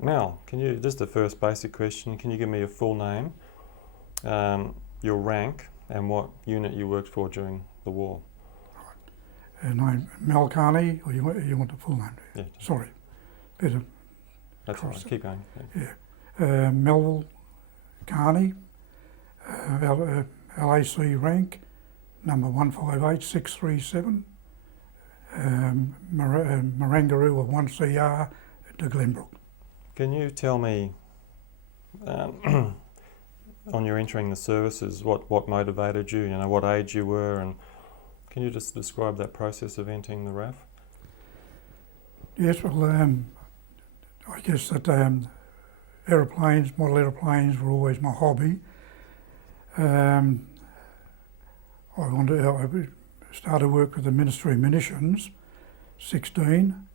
Mel, just the first basic question, can you give me your full name, your rank, and what unit you worked for during the war? Name Mel Carney, or you want the full name? Yeah. Sorry, bit of That's all right, keep going. yeah. Melville Carney, LAC rank, number 158637, Marangaroo of 1CR to Glenbrook. Can you tell me, on your entering the services, what motivated you, what age you were, and can you just describe that process of entering the RAAF? Yes, well, I guess that model aeroplanes were always my hobby. I started work with the Ministry of Munitions, 16.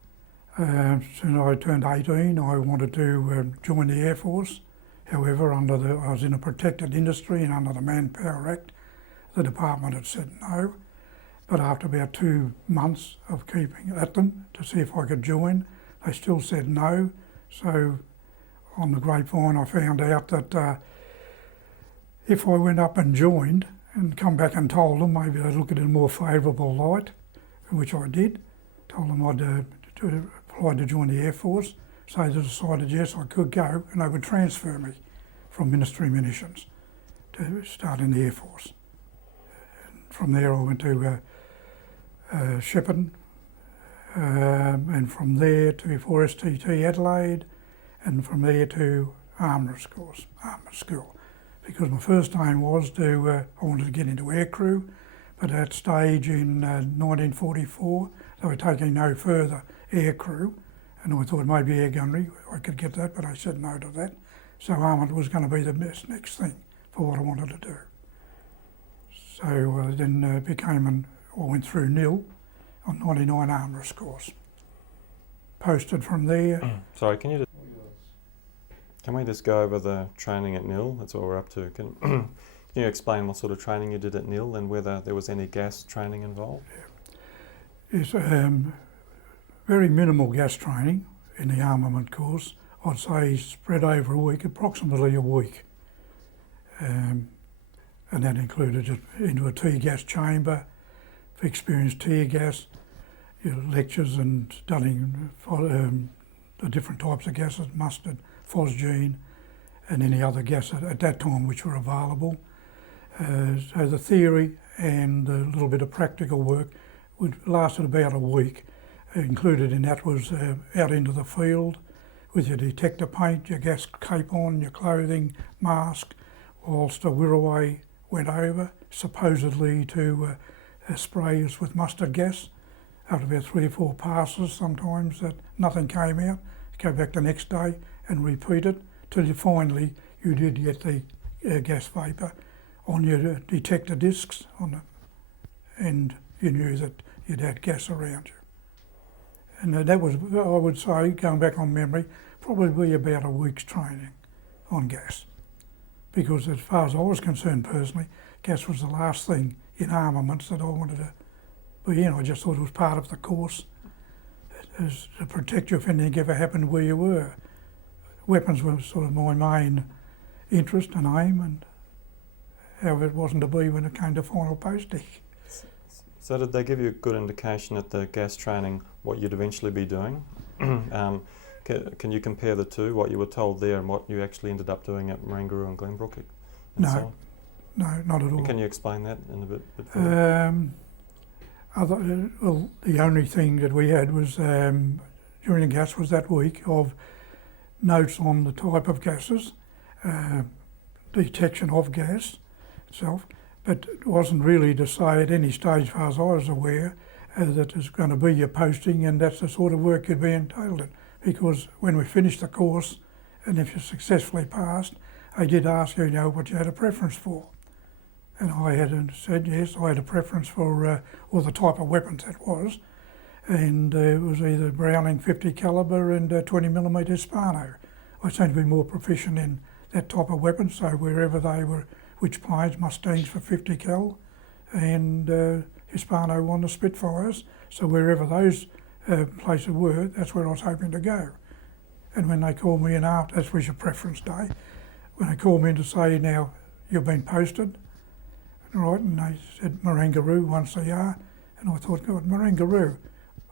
As soon as I turned 18, I wanted to join the Air Force. However, I was in a protected industry, and under the Manpower Act, the department had said no. But after about 2 months of keeping at them to see if I could join, they still said no. So on the grapevine, I found out that if I went up and joined and come back and told them, maybe they'd look at it in a more favourable light, which I did. Told them I'd applied to join the Air Force. So they decided yes, I could go, and they would transfer me from Ministry of Munitions to start in the Air Force. And from there I went to Shepparton, and from there to 4STT Adelaide, and from there to Armourer School. Because my first aim was I wanted to get into aircrew, but at that stage in 1944, they were taking no further aircrew, and I thought maybe air gunnery, I could get that, but I said no to that. So armament was going to be the next thing for what I wanted to do. So then I went through NIL on 99 Armourer course. Posted from there. Sorry, can we just go over the training at NIL? That's what we're up to. Can you explain what sort of training you did at NIL and whether there was any gas training involved? Yeah. Yes, very minimal gas training in the armament course. I'd say spread over a week, approximately a week. And that included just into a tear gas chamber, for experienced tear gas, lectures and studying the different types of gases, mustard, phosgene, and any other gas at that time which were available. So the theory and a little bit of practical work lasted about a week. Included in that was out into the field with your detector paint, your gas cape on, your clothing, mask, whilst a Wirraway went over, supposedly to spray us with mustard gas. After about 3 or 4 passes, sometimes that nothing came out. Go back the next day and repeat it till you did get the gas vapour on your detector discs and you knew that you'd had gas around you. And that was, I would say, going back on memory, probably about a week's training on gas. Because as far as I was concerned personally, gas was the last thing in armaments that I wanted to be in. I just thought it was part of the course as to protect you if anything ever happened where you were. Weapons were sort of my main interest and aim, and however it wasn't to be when it came to final posting. So did they give you a good indication at the gas training what you'd eventually be doing? Can you compare the two, what you were told there and what you actually ended up doing at Marangaroo and Glenbrook? No, not at all. Can you explain that in a bit further? Well, the only thing that we had was during the gas was that week of notes on the type of gases, detection of gas itself, but it wasn't really to say at any stage, as far as I was aware, that it's going to be your posting and that's the sort of work you'd be entailed in. Because when we finished the course, and if you successfully passed, I did ask you, what you had a preference for. And I had said yes, I had a preference for all the type of weapons it was. And it was either Browning 50 calibre and 20mm Hispano. I seemed to be more proficient in that type of weapon, so wherever they were, which planes, Mustangs for 50 cal, and Hispano on the Spitfires. So wherever those places were, that's where I was hoping to go. And when they called me in after, that was your preference day, when they called me in to say, now, you've been posted, right, and they said Marangaroo, 1CR, and I thought, God, Marangaroo,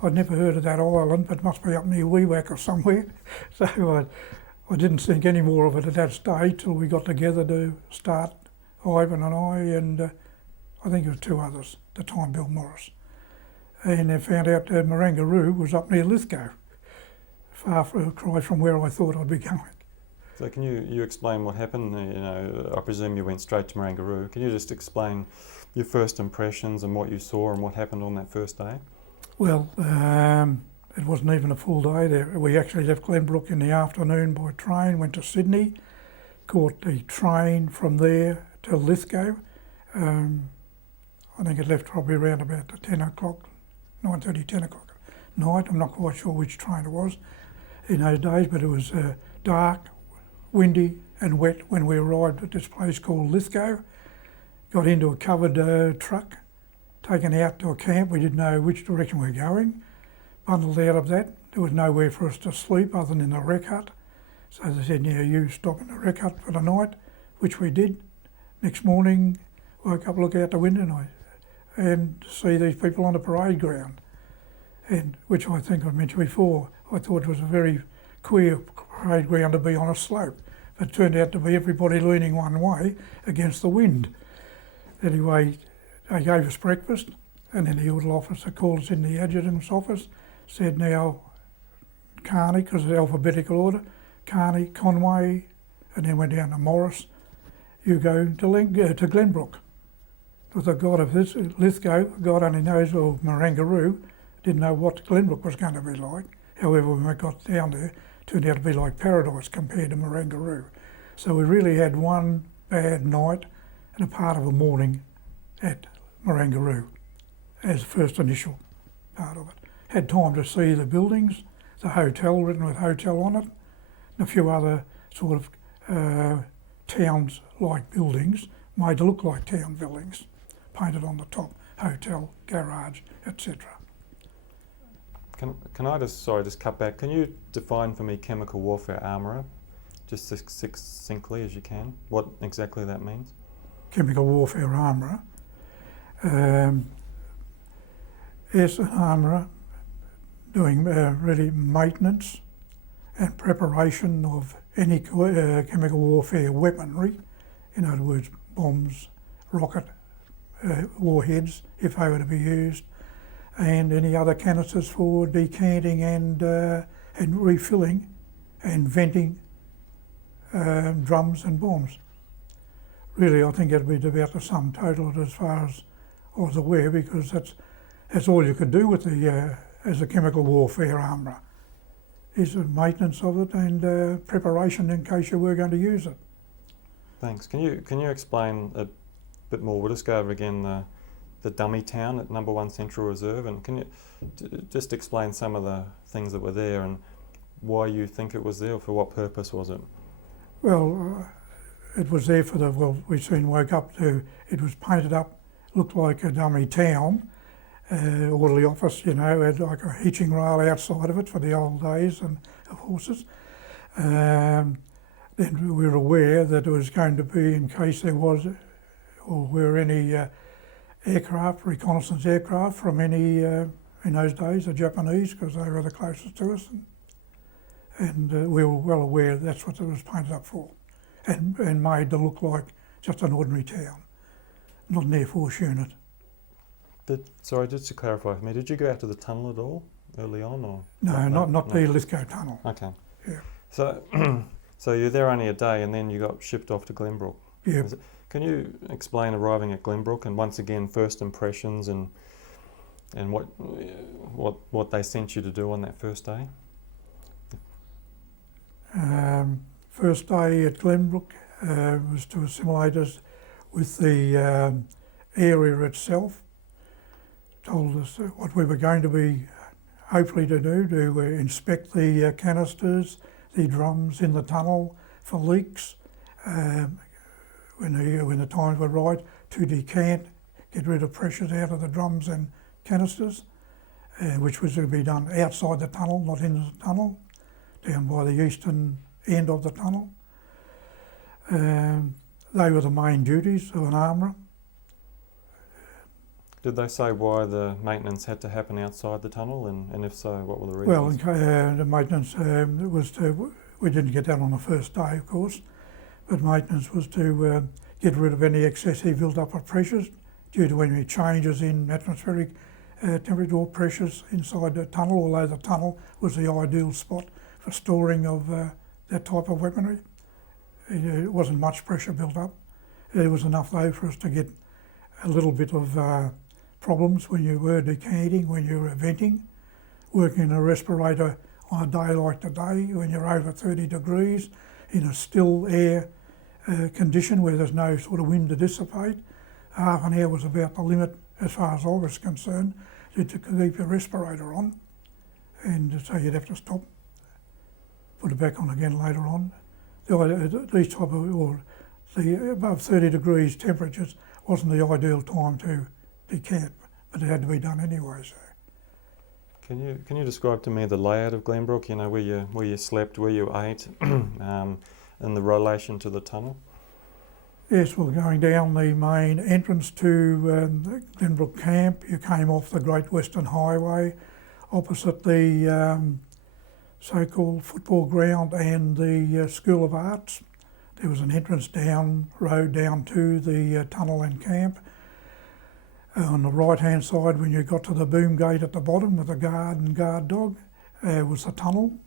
I'd never heard of that island, but it must be up near Wewak or somewhere. So I didn't think any more of it at that stage till we got together to start, Ivan and I, and I think it was two others, at the time Bill Morris. And I found out that Marangaroo was up near Lithgow, far from, cry from where I thought I'd be going. So can you explain what happened? You know, I presume you went straight to Marangaroo. Can you just explain your first impressions and what you saw and what happened on that first day? Well, it wasn't even a full day there. We actually left Glenbrook in the afternoon by train, went to Sydney, caught the train from there to Lithgow. I think it left probably around about 10 o'clock, 9:30, 10 o'clock at night. I'm not quite sure which train it was in those days, but it was dark, windy and wet when we arrived at this place called Lithgow. Got into a covered truck, taken out to a camp. We didn't know which direction we were going. Bundled out of that. There was nowhere for us to sleep other than in the rec hut. So they said, yeah, you stop in the rec hut for the night, which we did. Next morning, woke up, look out the window and see these people on the parade ground. And which I think I mentioned before, I thought it was a very queer parade ground to be on a slope. But it turned out to be everybody leaning one way against the wind. Anyway, they gave us breakfast, and then the little officer called us in the adjutant's office, said now, Carney, because it's alphabetical order, Carney, Conway, and then went down to Morris, you go to Glenbrook. With a god of this, Lithgow, God only knows, or Marangaroo, didn't know what Glenbrook was going to be like. However, when we got down there, it turned out to be like paradise compared to Marangaroo. So we really had one bad night and a part of a morning at Marangaroo as the first initial part of it. Had time to see the buildings, the hotel written with hotel on it, and a few other sort of towns-like buildings made to look like town buildings, painted on the top, hotel, garage, etc. Can I just cut back? Can you define for me chemical warfare armourer, just as succinctly as you can, what exactly that means? Chemical warfare armourer is an armourer doing really maintenance and preparation of any chemical warfare weaponry, in other words, bombs, rocket warheads, if they were to be used, and any other canisters for decanting and refilling and venting drums and bombs. Really, I think it'd be about the sum total as far as I was aware, because that's all you could do with the as a chemical warfare armourer, is the maintenance of it and preparation in case you were going to use it. Thanks. Can you explain a bit more? We'll just go over again the dummy town at Number 1 Central Reserve, and can you just explain some of the things that were there and why you think it was there, for what purpose was it? Well, it was there for we soon woke up to, it was painted up, looked like a dummy town, orderly office, you know, had like a hitching rail outside of it for the old days and of horses. Then we were aware that there was going to be, in case there was or were any aircraft, reconnaissance aircraft from any, in those days, the Japanese, because they were the closest to us. And we were well aware that's what it was painted up for, and made to look like just an ordinary town, not an Air Force unit. Sorry, just to clarify for me, did you go out to the tunnel at all early on, or? No, not the Lithgow tunnel. Okay. Yeah. So, so you're there only a day, and then you got shipped off to Glenbrook. Yeah. Can you explain arriving at Glenbrook and once again first impressions and what they sent you to do on that first day? First day at Glenbrook was to assimilate us with the area itself. Told us what we were going to be hopefully to do, to inspect the canisters, the drums in the tunnel for leaks, when the times were right, to decant, get rid of pressures out of the drums and canisters, which was to be done outside the tunnel, not in the tunnel, down by the eastern end of the tunnel. They were the main duties of an armourer. Did they say why the maintenance had to happen outside the tunnel, and if so, what were the Well, reasons? the maintenance was to, we didn't get that on the first day, of course, but maintenance was to get rid of any excessive build-up of pressures due to any changes in atmospheric temperature pressures inside the tunnel, although the tunnel was the ideal spot for storing of that type of weaponry. It wasn't much pressure built up. There was enough though for us to get a little bit of problems when you were decanting, when you were venting, working in a respirator on a day like today when you're over 30 degrees in a still air condition where there's no sort of wind to dissipate. Half an hour was about the limit as far as I was concerned to keep your respirator on, and so you'd have to stop, put it back on again later on. These type of, or the above 30 degrees temperatures wasn't the ideal time to decamp, but it had to be done anyway. So. Can you describe to me the layout of Glenbrook? You know, where you slept, where you ate, and the relation to the tunnel? Yes, well, going down the main entrance to the Glenbrook camp, you came off the Great Western Highway, opposite the so-called football ground and the School of Arts. There was an entrance road down to the tunnel and camp. On the right-hand side, when you got to the boom gate at the bottom with a guard and guard dog, was the tunnel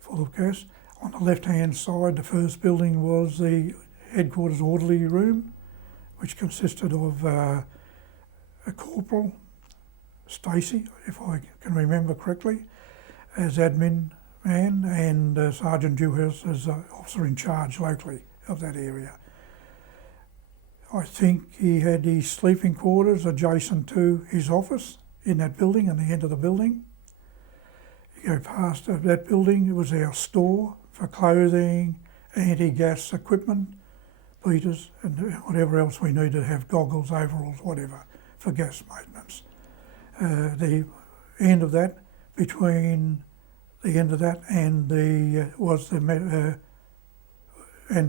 full of gas. On the left-hand side, the first building was the headquarters orderly room, which consisted of a corporal, Stacey, if I can remember correctly, as admin man, and Sergeant Geoff as officer in charge locally of that area. I think he had his sleeping quarters adjacent to his office in that building, in the end of the building. You go past that building, it was our store for clothing, anti-gas equipment, beaters, and whatever else we needed to have, goggles, overalls, whatever, for gas maintenance. The end of that, between the end of that and the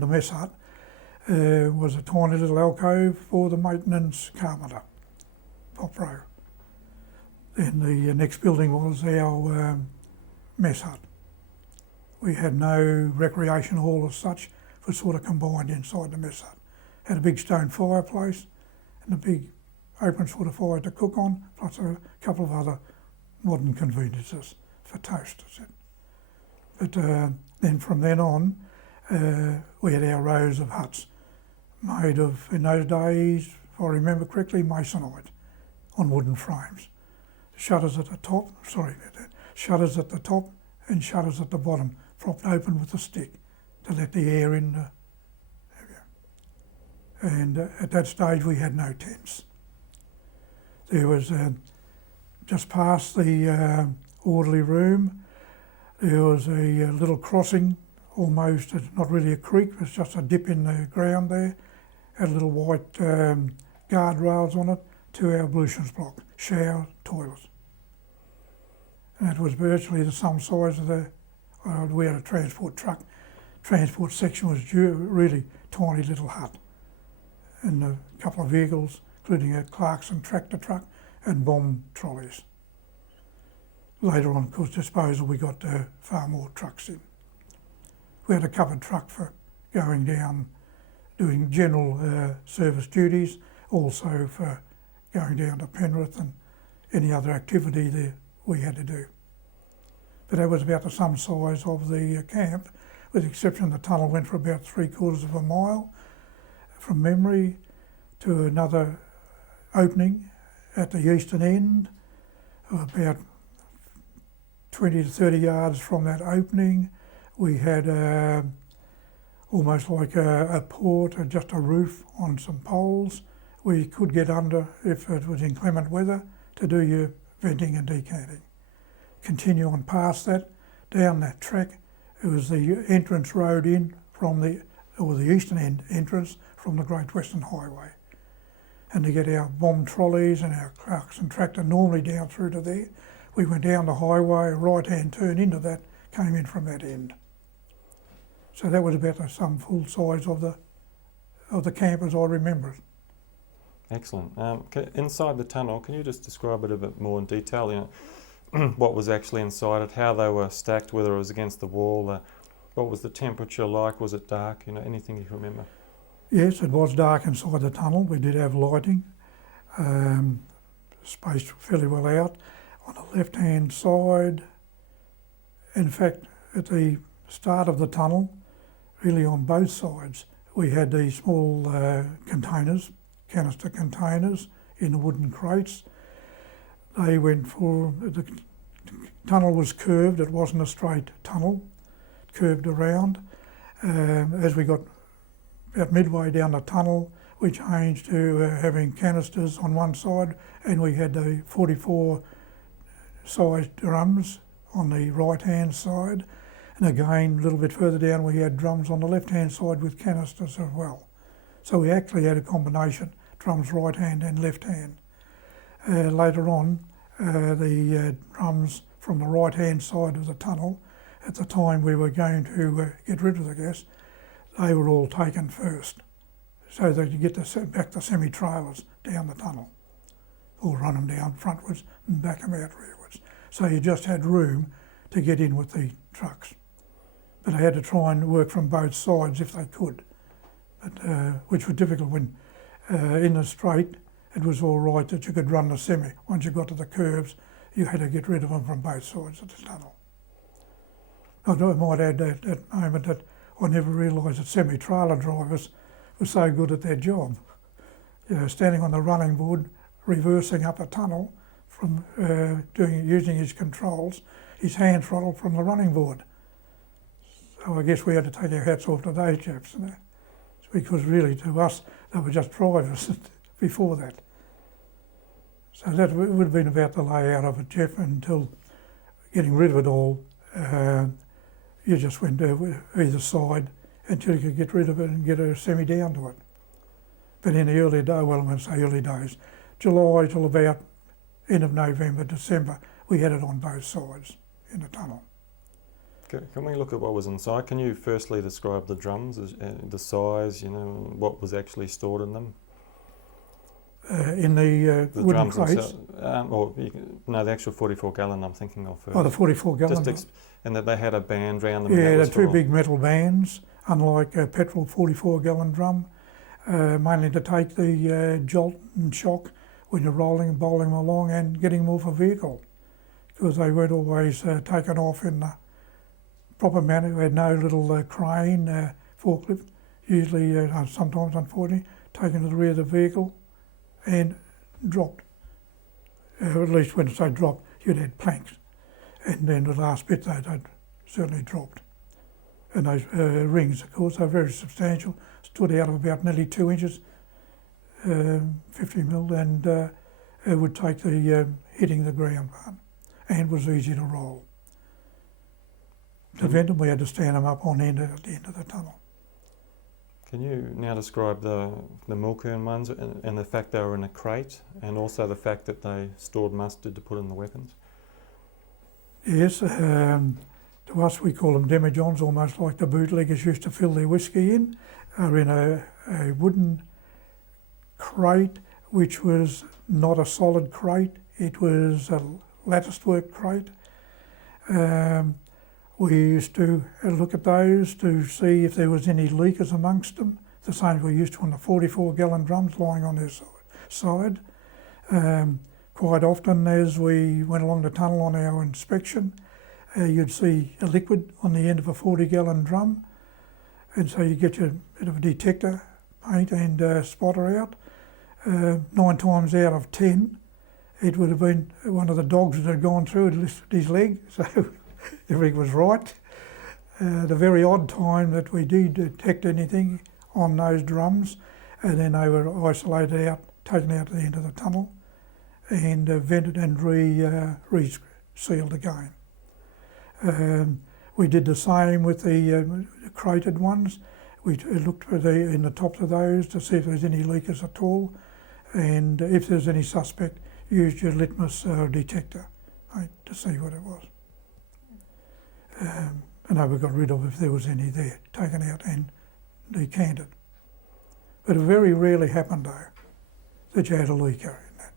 mess hut, was a tiny little alcove for the maintenance carpenter, top row. Then the next building was our mess hut. We had no recreation hall as such, was sort of combined inside the mess hut. Had a big stone fireplace and a big open sort of fire to cook on, plus a couple of other modern conveniences for toast, etc. But then from then on, we had our rows of huts made of, in those days, if I remember correctly, masonite on wooden frames. Shutters at the top, shutters at the top and shutters at the bottom, propped open with a stick to let the air in the area. And at that stage we had no tents. There was, just past the orderly room, there was a little crossing, almost, not really a creek, it was just a dip in the ground there. Had little white guardrails on it to our ablutions block, shower, toilets. And it was virtually the same size of the, we had a transport truck. Transport section was really tiny little hut. And a couple of vehicles, including a Clarkson tractor truck and bomb trolleys. Later on, of course, disposal, we got far more trucks in. We had a covered truck for going down, doing general service duties, also for going down to Penrith and any other activity that we had to do. But that was about the same size of the camp, with the exception the tunnel went for about 3/4 of a mile from memory to another opening at the eastern end, about 20 to 30 yards from that opening. We had almost like a port, just a roof on some poles. We could get under if it was inclement weather to do your venting and decanting. Continue on past that, down that track, it was the entrance road in from the eastern end entrance from the Great Western Highway. And to get our bomb trolleys and our Clarkson tractor normally down through to there, we went down the highway, a right-hand turn into that came in from that end. So that was about some full size of the camp as I remember it. Excellent. Inside the tunnel, can you just describe it a bit more in detail? You know, what was actually inside it, how they were stacked, whether it was against the wall, what was the temperature like? Was it dark? You know, anything you can remember? Yes, it was dark inside the tunnel. We did have lighting, spaced fairly well out. On the left-hand side, in fact, at the start of the tunnel, really on both sides, we had these small containers, canister containers in the wooden crates. They went for, the tunnel was curved, it wasn't a straight tunnel, it curved around. As we got about midway down the tunnel, we changed to having canisters on one side, and we had the 44 sized drums on the right hand side. And again, a little bit further down, we had drums on the left hand side with canisters as well. So we actually had a combination, drums right hand and left hand. Later on, the drums from the right hand side of the tunnel, at the time we were going to get rid of the gas, they were all taken first, so that you get back the semi-trailers down the tunnel, or run them down frontwards and back them out rearwards. So you just had room to get in with the trucks. But they had to try and work from both sides if they could, but, which was difficult when in the straight it was all right that you could run the semi. Once you got to the curves, you had to get rid of them from both sides of the tunnel. I might add at that moment that I never realised that semi-trailer drivers were so good at their job. You know, standing on the running board, reversing up a tunnel from using his controls, his hand throttle from the running board. So I guess we had to take our hats off to those chaps, you know, because really to us they were just drivers before that. So that would have been about the layout of it, Geoff, until getting rid of it all. You just went either side until you could get rid of it and get a semi down to it. But in the early day, well, I'm going to say early days, July till about end of November, December, we had it on both sides in the tunnel. Okay. Can we look at what was inside? Can you firstly describe the drums, the size, you know, what was actually stored in them? In the wooden crates? The actual 44 gallon I'm thinking of first. Oh, the 44 gallon. And that they had a band round them. Yeah, the two big metal bands, unlike a petrol 44 gallon drum, mainly to take the jolt and shock when you're rolling and bowling them along and getting them off a vehicle, because they weren't always taken off in the proper manner. We had no little crane, forklift, usually, sometimes unfortunately, taken to the rear of the vehicle and dropped. At least when I say dropped, you'd had planks. And then the last bit they'd certainly dropped. And those rings, of course, are very substantial, stood out of about nearly 2 inches, 50 mil, and it would take the hitting the ground part, and was easy to roll. To vent them, we had to stand them up on end at the end of the tunnel. Can you now describe the Milkern ones and the fact they were in a crate, and also the fact that they stored mustard to put in the weapons? Yes, to us we call them demijohns, almost like the bootleggers used to fill their whiskey in. Are in a wooden crate, which was not a solid crate, it was a latticed work crate. We used to look at those to see if there was any leakers amongst them, the same as we used to on the 44 gallon drums lying on their side. Quite often as we went along the tunnel on our inspection, you'd see a liquid on the end of a 40 gallon drum, and so you get your bit of a detector paint and spotter out. 9 times out of 10, it would have been one of the dogs that had gone through and lifted his leg, so everything was right. The very odd time that we did detect anything on those drums, and then they were isolated out, taken out to the end of the tunnel, and vented and re-sealed again. We did the same with the crated ones. We looked for in the tops of those to see if there's any leakers at all, and if there's any suspect, used your litmus detector to see what it was. and they were got rid of if there was any there, taken out and decanted. But it very rarely happened though, that you had a leak in that.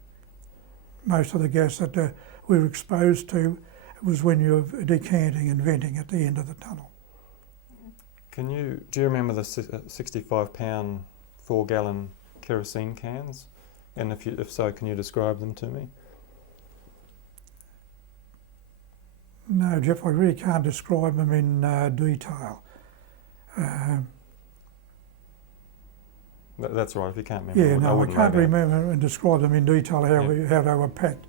Most of the gas that we were exposed to was when you were decanting and venting at the end of the tunnel. Do you remember the 65-pound 4-gallon kerosene cans? And if so, can you describe them to me? No, Geoff, I really can't describe them in detail. That's right, if you can't remember. Yeah, no, I can't remember and describe them in detail how they were packed,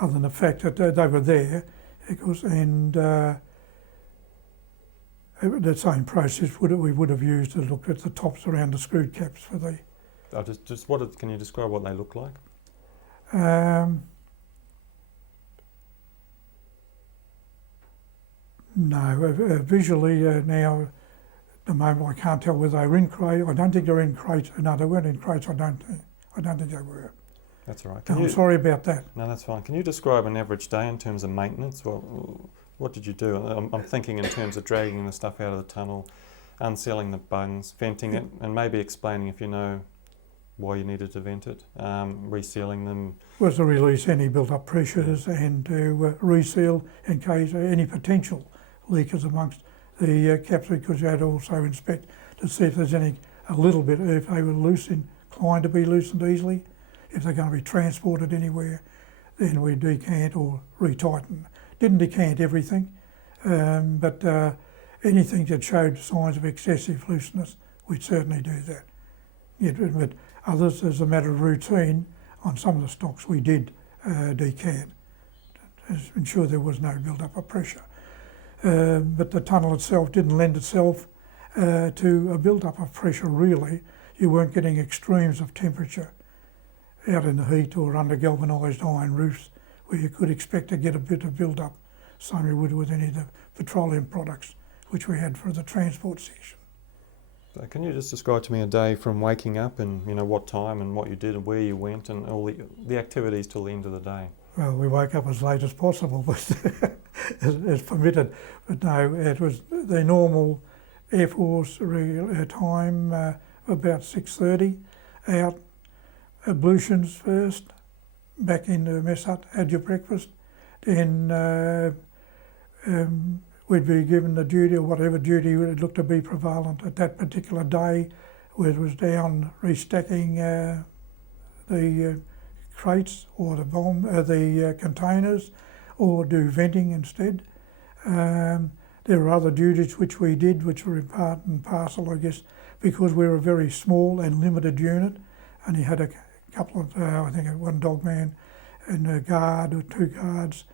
other than the fact that they were there, and the same process we would have used to look at the tops around the screw caps for the. Can you describe what they look like? No, visually now, at the moment I can't tell whether they were in crates. I don't think they're in crates. No, they weren't in crates. I don't think they were. That's all right. I'm sorry about that. No, that's fine. Can you describe an average day in terms of maintenance? What did you do? I'm thinking in terms of dragging the stuff out of the tunnel, unsealing the bungs, venting it, and maybe explaining if you know why you needed to vent it, resealing them. Was to release any built-up pressures and to reseal in case any potential leakers amongst the caps, because you had to also inspect to see if there's a little bit, if they were inclined to be loosened easily, if they're going to be transported anywhere, then we decant or retighten. Didn't decant everything, but anything that showed signs of excessive looseness, we'd certainly do that. But others, as a matter of routine, on some of the stocks we did decant to ensure there was no build-up of pressure. But the tunnel itself didn't lend itself to a build-up of pressure really. You weren't getting extremes of temperature out in the heat or under galvanised iron roofs where you could expect to get a bit of build-up, same you would with any of the petroleum products which we had for the transport section. So can you just describe to me a day from waking up and what time and what you did and where you went and all the activities till the end of the day? Well, we woke up as late as possible, but as permitted. But no, it was the normal Air Force time, about 6:30, out, ablutions first, back into the mess hut, had your breakfast, then we'd be given the duty or whatever duty would look to be prevalent at that particular day, where it was down restacking the crates or the containers, or do venting instead. There were other duties which we did, which were in part and parcel, I guess, because we were a very small and limited unit, and he had a couple of, I think one dog man and a guard or 2 guards.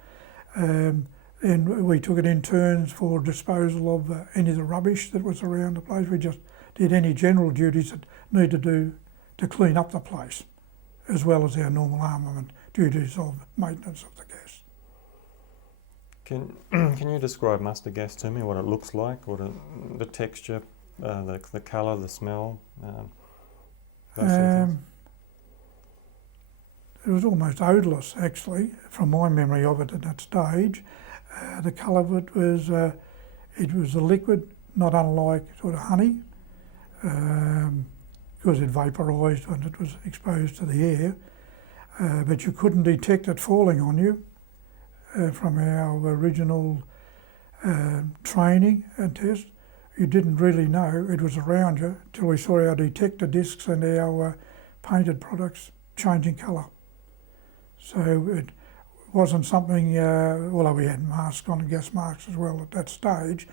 And we took it in turns for disposal of any of the rubbish that was around the place. We just did any general duties that needed to clean up the place, as well as our normal armament duties of maintenance of the gas. Can you describe mustard gas to me, what it looks like, the texture, the colour, the smell, those sort of things? It was almost odourless, actually, from my memory of it at that stage. The colour of it was a liquid, not unlike sort of honey, because it vaporised when it was exposed to the air. But you couldn't detect it falling on you from our original training and test. You didn't really know it was around you till we saw our detector discs and our painted products changing colour. So it wasn't something, although we had masks on, gas masks as well at that stage,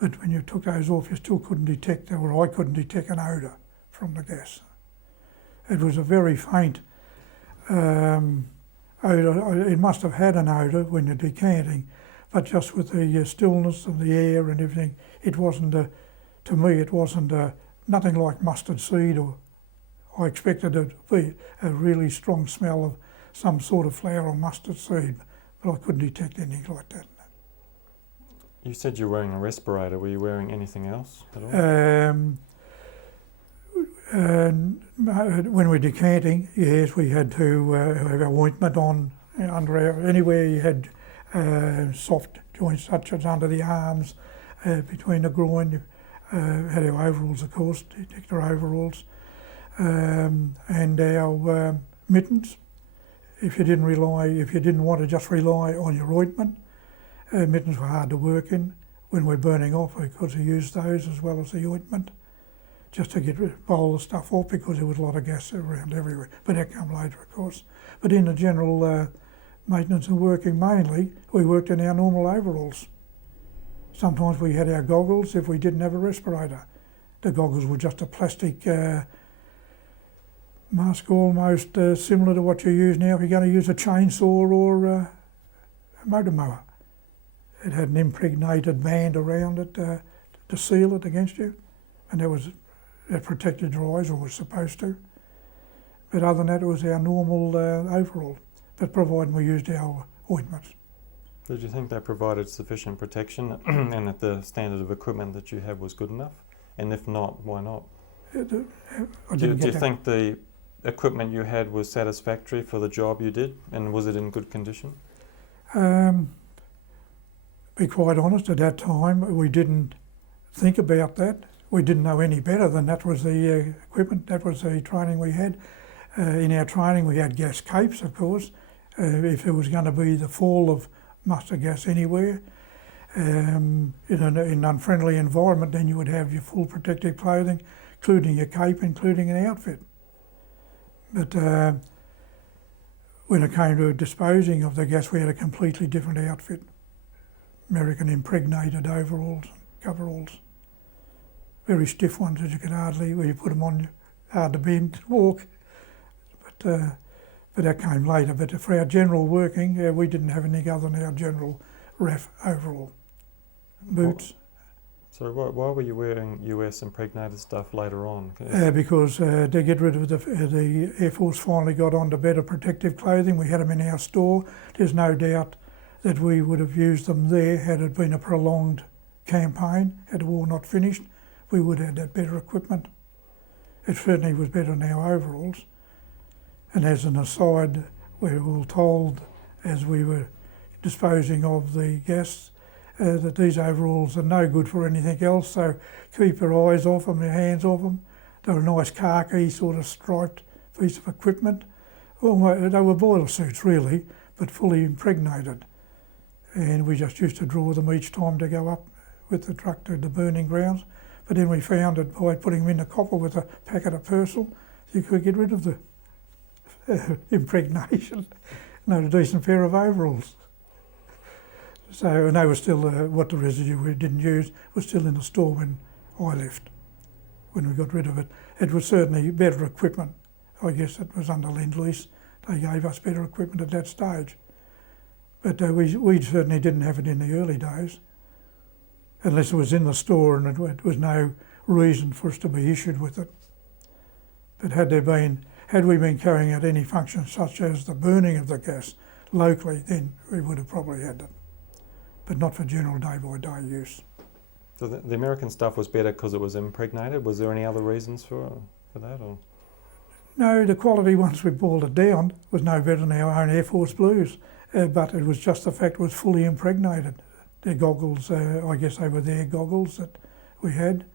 but when you took those off you still couldn't detect, or I couldn't detect an odour from the gas. It was a very faint odour. It must have had an odour when you're decanting, but just with the stillness of the air and everything, it wasn't, to me it wasn't nothing like mustard seed, or I expected it to be a really strong smell of some sort of flower or mustard seed, but I couldn't detect anything like that. You said you were wearing a respirator. Were you wearing anything else at all? When we're decanting, yes, we had to have our ointment on under our, anywhere you had soft joints such as under the arms, between the groin. Had our overalls, of course, detector overalls, and our mittens. If you didn't want to just rely on your ointment, mittens were hard to work in. When we're burning off, we could use those as well as the ointment, just to bowl the stuff off, because there was a lot of gas around everywhere. But that came later, of course. But in the general maintenance and working mainly, we worked in our normal overalls. Sometimes we had our goggles if we didn't have a respirator. The goggles were just a plastic mask, almost similar to what you use now if you're going to use a chainsaw or a motor mower. It had an impregnated band around it to seal it against you, and that protected your eyes, or was supposed to. But other than that, it was our normal overall, but provided we used our ointments. Did you think that provided sufficient protection and that the standard of equipment that you had was good enough? And if not, why not? Do you think the equipment you had was satisfactory for the job you did, and was it in good condition? Be quite honest, at that time we didn't think about that. We didn't know any better than that was the equipment, that was the training we had. In our training we had gas capes, of course. If there was going to be the fall of mustard gas anywhere, in an unfriendly environment, then you would have your full protective clothing, including your cape, including an outfit. But when it came to disposing of the gas, we had a completely different outfit. American impregnated overalls and coveralls. Very stiff ones that you could hardly, where you put them on, hard to bend to walk. But that came later. But for our general working, we didn't have anything other than our general RAAF overall. Boots. So why were you wearing US impregnated stuff later on? Because to get rid of the Air Force finally got on to better protective clothing. We had them in our store. There's no doubt that we would have used them there had it been a prolonged campaign, had the war not finished. We would have had that better equipment. It certainly was better than our overalls. And as an aside, we were all told as we were disposing of the gas that these overalls are no good for anything else, so keep your eyes off them, your hands off them. They were a nice khaki sort of striped piece of equipment. Almost, they were boiler suits really, but fully impregnated. And we just used to draw them each time to go up with the truck to the burning grounds. But then we found that by putting them in the copper with a packet of Purcell, you could get rid of the impregnation and had a decent pair of overalls. So, and they were still, what the residue we didn't use was still in the store when I left, when we got rid of it. It was certainly better equipment. I guess it was under Lend-Lease. They gave us better equipment at that stage. But we certainly didn't have it in the early days, unless it was in the store and it was no reason for us to be issued with it. But had we been carrying out any function such as the burning of the gas locally, then we would have probably had it, but not for general day-by-day use. So the American stuff was better because it was impregnated? Was there any other reasons for that? Or? No, the quality, once we boiled it down, was no better than our own Air Force Blues. But it was just the fact it was fully impregnated. Their goggles, I guess they were their goggles that we had,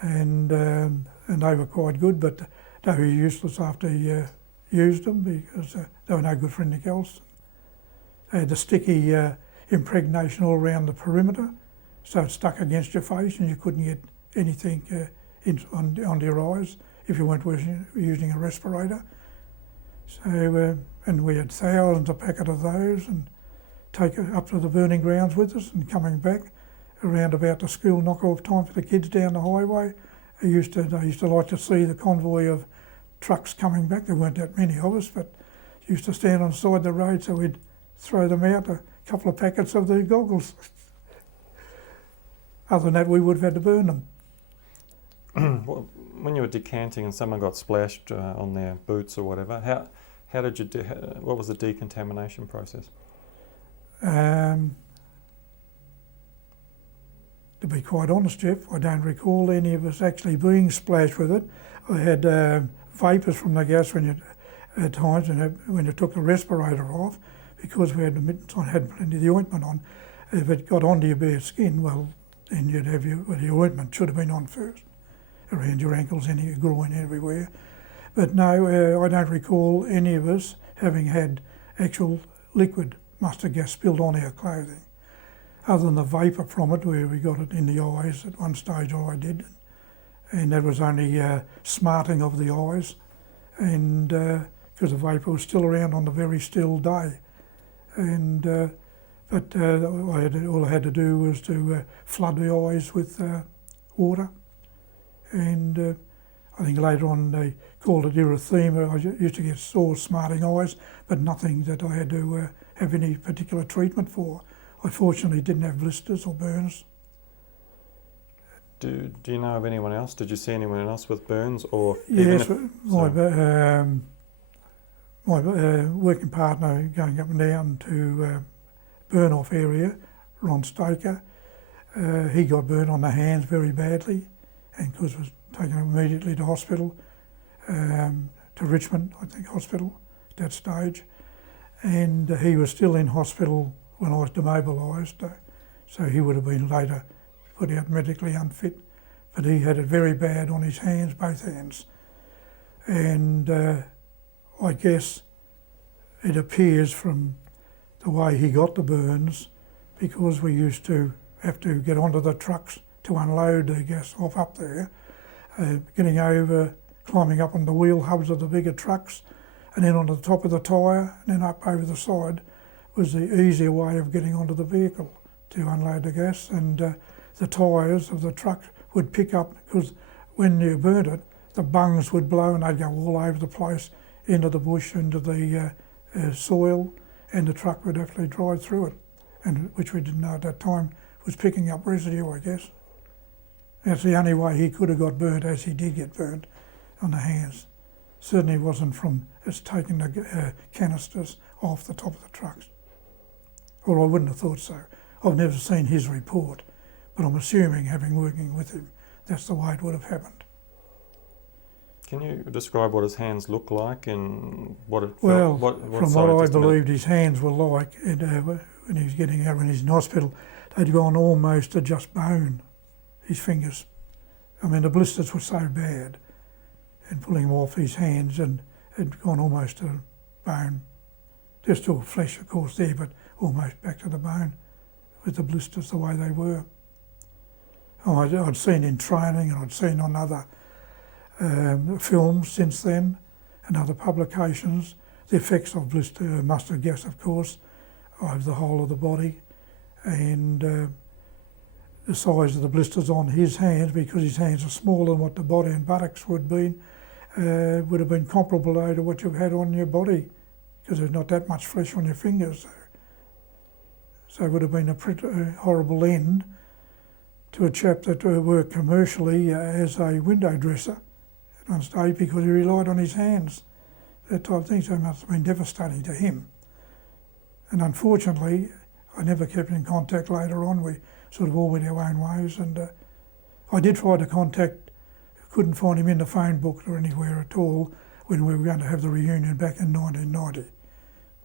and they were quite good, but they were useless after you used them because they were no good for anything else. They had the sticky impregnation all around the perimeter, so it stuck against your face and you couldn't get anything onto your eyes if you weren't using a respirator. So, and we had thousands of packets of those and take it up to the burning grounds with us and coming back around about the school knock-off time for the kids down the highway. They used to like to see the convoy of trucks coming back. There weren't that many of us, but used to stand on the side of the road, so we'd throw them out, a couple of packets of the goggles. Other than that, we would have had to burn them. Well, when you were decanting and someone got splashed on their boots or whatever, how did you do? What was the decontamination process? To be quite honest, Geoff, I don't recall any of us actually being splashed with it. I had vapours from the gas at times when you took the respirator off, because we had the mittens on, had plenty of the ointment on. If it got onto your bare skin, well, then you'd have your ointment should have been on first, around your ankles and your groin, everywhere. But no, I don't recall any of us having had actual liquid mustard gas spilled on our clothing, other than the vapour from it, where we got it in the eyes at one stage, or I did, and that was only smarting of the eyes, and because the vapour was still around on the very still day, and but all I had to do was to flood the eyes with water, and I think later on they called it erythema. I used to get sore, smarting eyes, but nothing that I had to have any particular treatment for. I fortunately didn't have blisters or burns. Do you know of anyone else? Did you see anyone else with burns, or yes, my working partner going up and down to burn off area, Ron Stoker, he got burnt on the hands very badly, and because was taken immediately to hospital, to Richmond, I think, hospital at that stage, and he was still in hospital when I was demobilised, so he would have been later put out medically unfit, but he had it very bad on his hands, both hands, and I guess it appears from the way he got the burns, because we used to have to get onto the trucks to unload the gas off up there, getting over, climbing up on the wheel hubs of the bigger trucks, and then onto the top of the tyre, and then up over the side was the easier way of getting onto the vehicle to unload the gas, and the tyres of the truck would pick up, because when you burnt it, the bungs would blow and they'd go all over the place, into the bush, into the soil, and the truck would actually drive through it, and which we didn't know at that time was picking up residue, I guess. That's the only way he could have got burnt, as he did get burnt on the hands. Certainly wasn't from us taking the canisters off the top of the trucks. Or I wouldn't have thought so. I've never seen his report, but I'm assuming, having working with him, that's the way it would have happened. Can you describe what his hands look like and what it well, felt? From what I believed his hands were like, when he was getting out, when he's in hospital, they'd gone almost to just bone, his fingers. I mean, the blisters were so bad, and pulling them off his hands, and had gone almost to bone. There's still flesh, of course, there, but almost back to the bone with the blisters the way they were. Oh, I'd seen in training, and I'd seen on other films since then, and other publications, the effects of mustard gas, of course, over the whole of the body, and the size of the blisters on his hands, because his hands are smaller than what the body and buttocks would have been comparable to what you've had on your body, because there's not that much flesh on your fingers. So it would have been a pretty horrible end to a chap that worked commercially as a window dresser at one stage, because he relied on his hands, that type of thing. So it must have been devastating to him. And unfortunately, I never kept in contact later on. We sort of all went our own ways, and I did try to contact, couldn't find him in the phone book or anywhere at all when we were going to have the reunion back in 1990.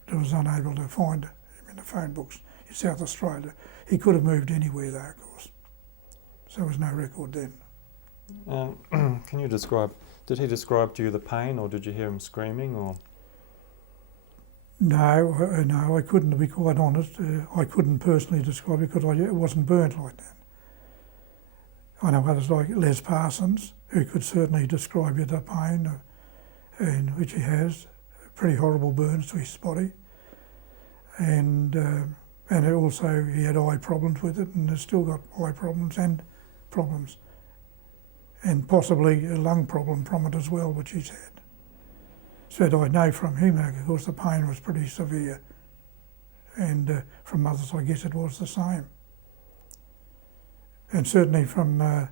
But I was unable to find him in the phone books in South Australia. He could have moved anywhere though, of course. So there was no record then. Can you describe, did he describe to you the pain, or did you hear him screaming, or? No, I couldn't, to be quite honest. I couldn't personally describe it because it wasn't burnt like that. I know others like Les Parsons, who could certainly describe you the pain, and which he has, pretty horrible burns to his body. And also he had eye problems with it, and has still got eye problems, and possibly a lung problem from it as well, which he's had. So I know from him, of course, the pain was pretty severe, and from others, I guess it was the same. And certainly from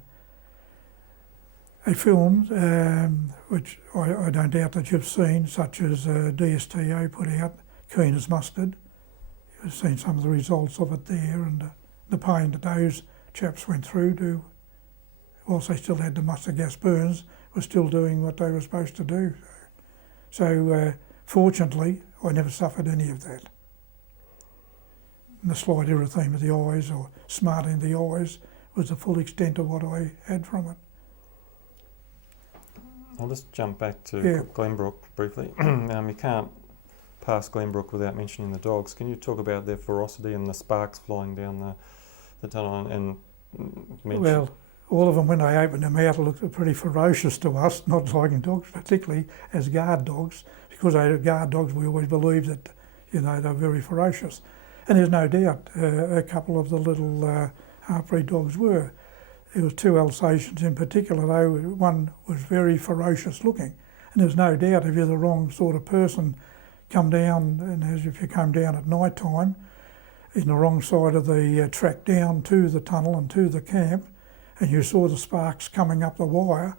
films, which I don't doubt that you've seen, such as DSTO put out, Keen as Mustard. You've seen some of the results of it there, and the pain that those chaps went through whilst they still had the mustard gas burns, were still doing what they were supposed to do. So fortunately, I never suffered any of that. the slight erythema of the eyes or smarting of the eyes was the full extent of what I had from it. I'll just jump back to Yeah. Glenbrook briefly. You can't pass Glenbrook without mentioning the dogs. Can you talk about their ferocity and the sparks flying down the tunnel and mention? Well, all of them, when they opened their mouth, looked pretty ferocious to us, not liking dogs, particularly as guard dogs. Because they were guard dogs, we always believed that, you know, they're very ferocious. And there's no doubt a couple of the little half-breed dogs were. There was two Alsatians in particular, though. One was very ferocious looking. And there's no doubt if you're the wrong sort of person, come down, and as if you come down at night time, in the wrong side of the track down to the tunnel and to the camp, and you saw the sparks coming up the wire,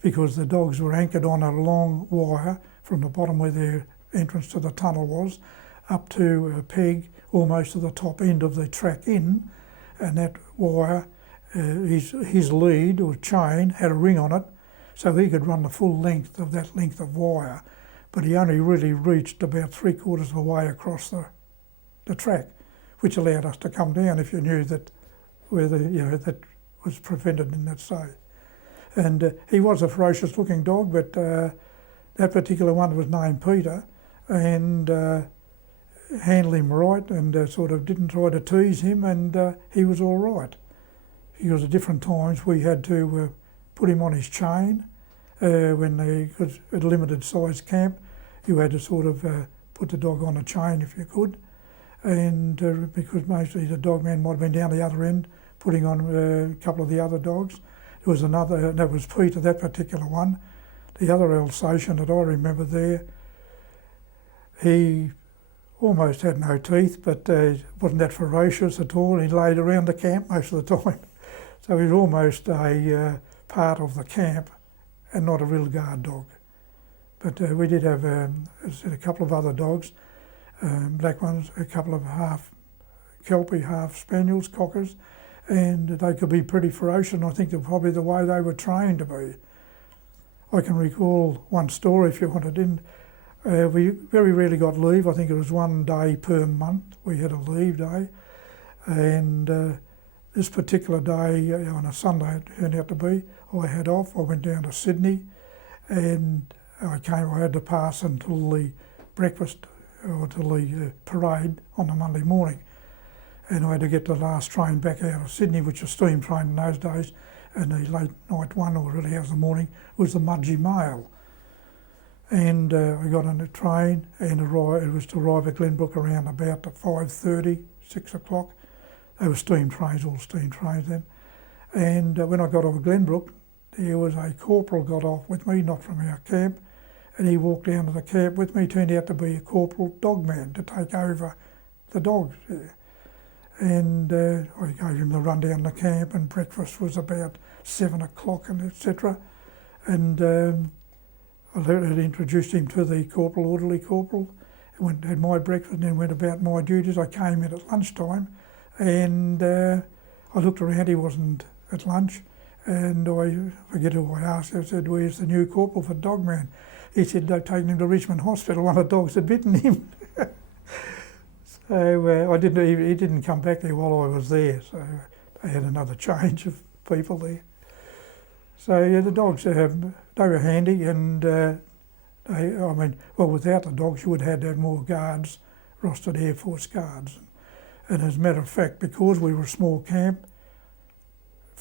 because the dogs were anchored on a long wire from the bottom where their entrance to the tunnel was, up to a peg almost to the top end of the track in, and that wire, his lead or chain had a ring on it, so he could run the full length of that length of wire, but he only really reached about 3/4 of the way across the track, which allowed us to come down if you knew that where that was prevented in that say. And he was a ferocious looking dog, but that particular one was named Peter, and handled him right and sort of didn't try to tease him, and he was all right. Because at different times we had to put him on his chain because at a limited size camp you had to sort of put the dog on a chain if you could, and because mostly the dog man might have been down the other end putting on a couple of the other dogs. There was another, that was Peter, that particular one. The other Alsatian that I remember there, he almost had no teeth, but wasn't that ferocious at all. He laid around the camp most of the time. So he was almost a part of the camp and not a real guard dog. But we did have as I said, a couple of other dogs, black ones, a couple of half Kelpie, half Spaniels, cockers, and they could be pretty ferocious, and I think they're probably the way they were trained to be. I can recall one story if you wanted in. We very rarely got leave. I think it was 1 day per month we had a leave day, and this particular day on a Sunday it turned out to be, I had off. I went down to Sydney, and I had to pass until the breakfast or till the parade on the Monday morning, and I had to get the last train back out of Sydney, which was steam train in those days, and the late night one or early hours of the morning was the Mudgee Mail. And I got on the train, and it was to arrive at Glenbrook around about 5:30, 6 o'clock. They were steam trains, all steam trains then. And when I got off Glenbrook, there was a corporal got off with me, not from our camp, and he walked down to the camp with me. Turned out to be a corporal dogman to take over the dogs there. And I gave him the rundown of the camp, and breakfast was about 7 o'clock and etc. And I had introduced him to the corporal, orderly corporal, and had my breakfast and then went about my duties. I came in at lunchtime, and I looked around, he wasn't at lunch, and I forget who I asked. I said, "Where's the new corporal for Dogman?" He said, "They've taken him to Richmond Hospital, one of the dogs had bitten him." So he didn't come back there while I was there, so they had another change of people there. So yeah, the dogs, they were handy, and without the dogs you would have had more guards, rostered Air Force guards. And as a matter of fact, because we were a small camp,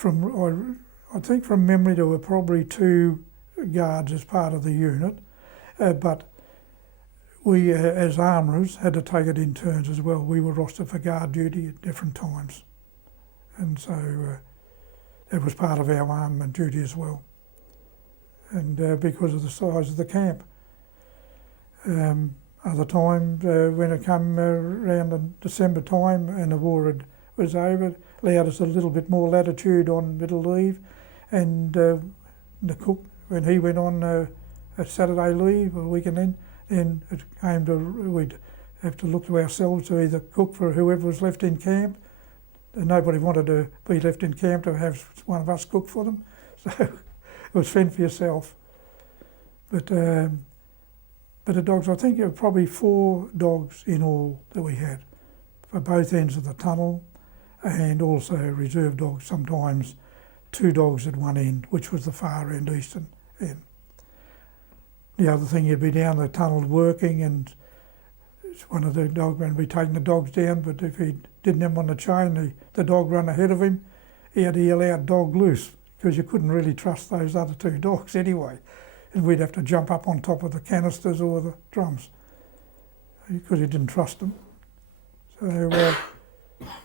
I think from memory there were probably 2 guards as part of the unit, but we as armourers had to take it in turns as well. We were rostered for guard duty at different times, and so that was part of our armament duty as well, and because of the size of the camp. Other times when it came around in December time and the war was over, allowed us a little bit more latitude on middle leave, and the cook, when he went on a Saturday leave or weekend end, then it came to, we'd have to look to ourselves to either cook for whoever was left in camp, and nobody wanted to be left in camp to have one of us cook for them, so it was fend for yourself. But the dogs, I think there were probably 4 dogs in all that we had. for both ends of the tunnel, and also reserve dogs, sometimes 2 dogs at one end, which was the far end, eastern end. The other thing, you'd be down the tunnel working, and one of the dogmen would be taking the dogs down, but if he didn't have them on the chain, the dog ran ahead of him, he had to yell out "dog loose," because you couldn't really trust those other 2 dogs anyway. And we'd have to jump up on top of the canisters or the drums because you didn't trust them. So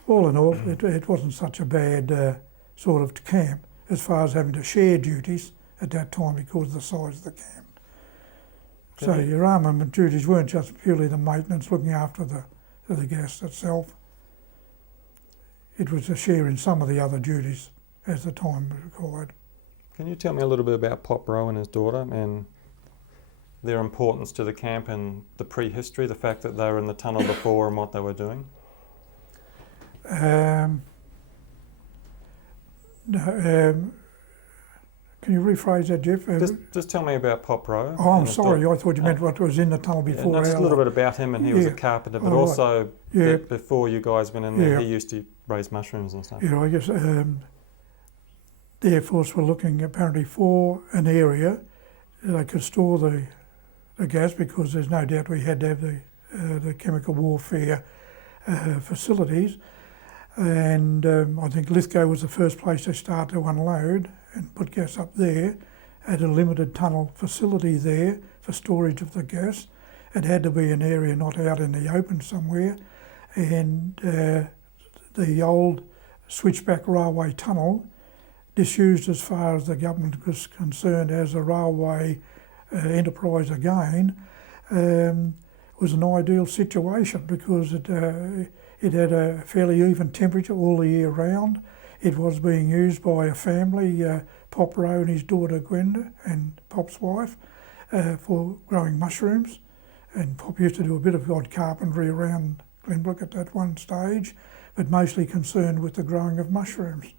all in all, it wasn't such a bad sort of camp as far as having to share duties at that time because of the size of the camp. So your armament duties weren't just purely the maintenance, looking after the gas itself. It was a share in some of the other duties as the time required. Can you tell me a little bit about Pop Rowe and his daughter and their importance to the camp and the prehistory, the fact that they were in the tunnel before and what they were doing? Can you rephrase that, Geoff? Just tell me about Pop Rowe. Oh, I'm sorry. I thought you meant what was in the tunnel before. Yeah, just a little bit about him, and he was a carpenter, but also before you guys went in there, he used to raise mushrooms and stuff. Yeah, I guess the Air Force were looking apparently for an area they could store the gas, because there's no doubt we had to have the chemical warfare facilities. And I think Lithgow was the first place they started to unload and put gas up there. Had a limited tunnel facility there for storage of the gas. It had to be an area not out in the open somewhere. And the old switchback railway tunnel, disused as far as the government was concerned as a railway enterprise again, was an ideal situation because it had a fairly even temperature all the year round. It was being used by a family, Pop Rowe and his daughter Gwenda and Pop's wife, for growing mushrooms. And Pop used to do a bit of odd carpentry around Glenbrook at that one stage, but mostly concerned with the growing of mushrooms.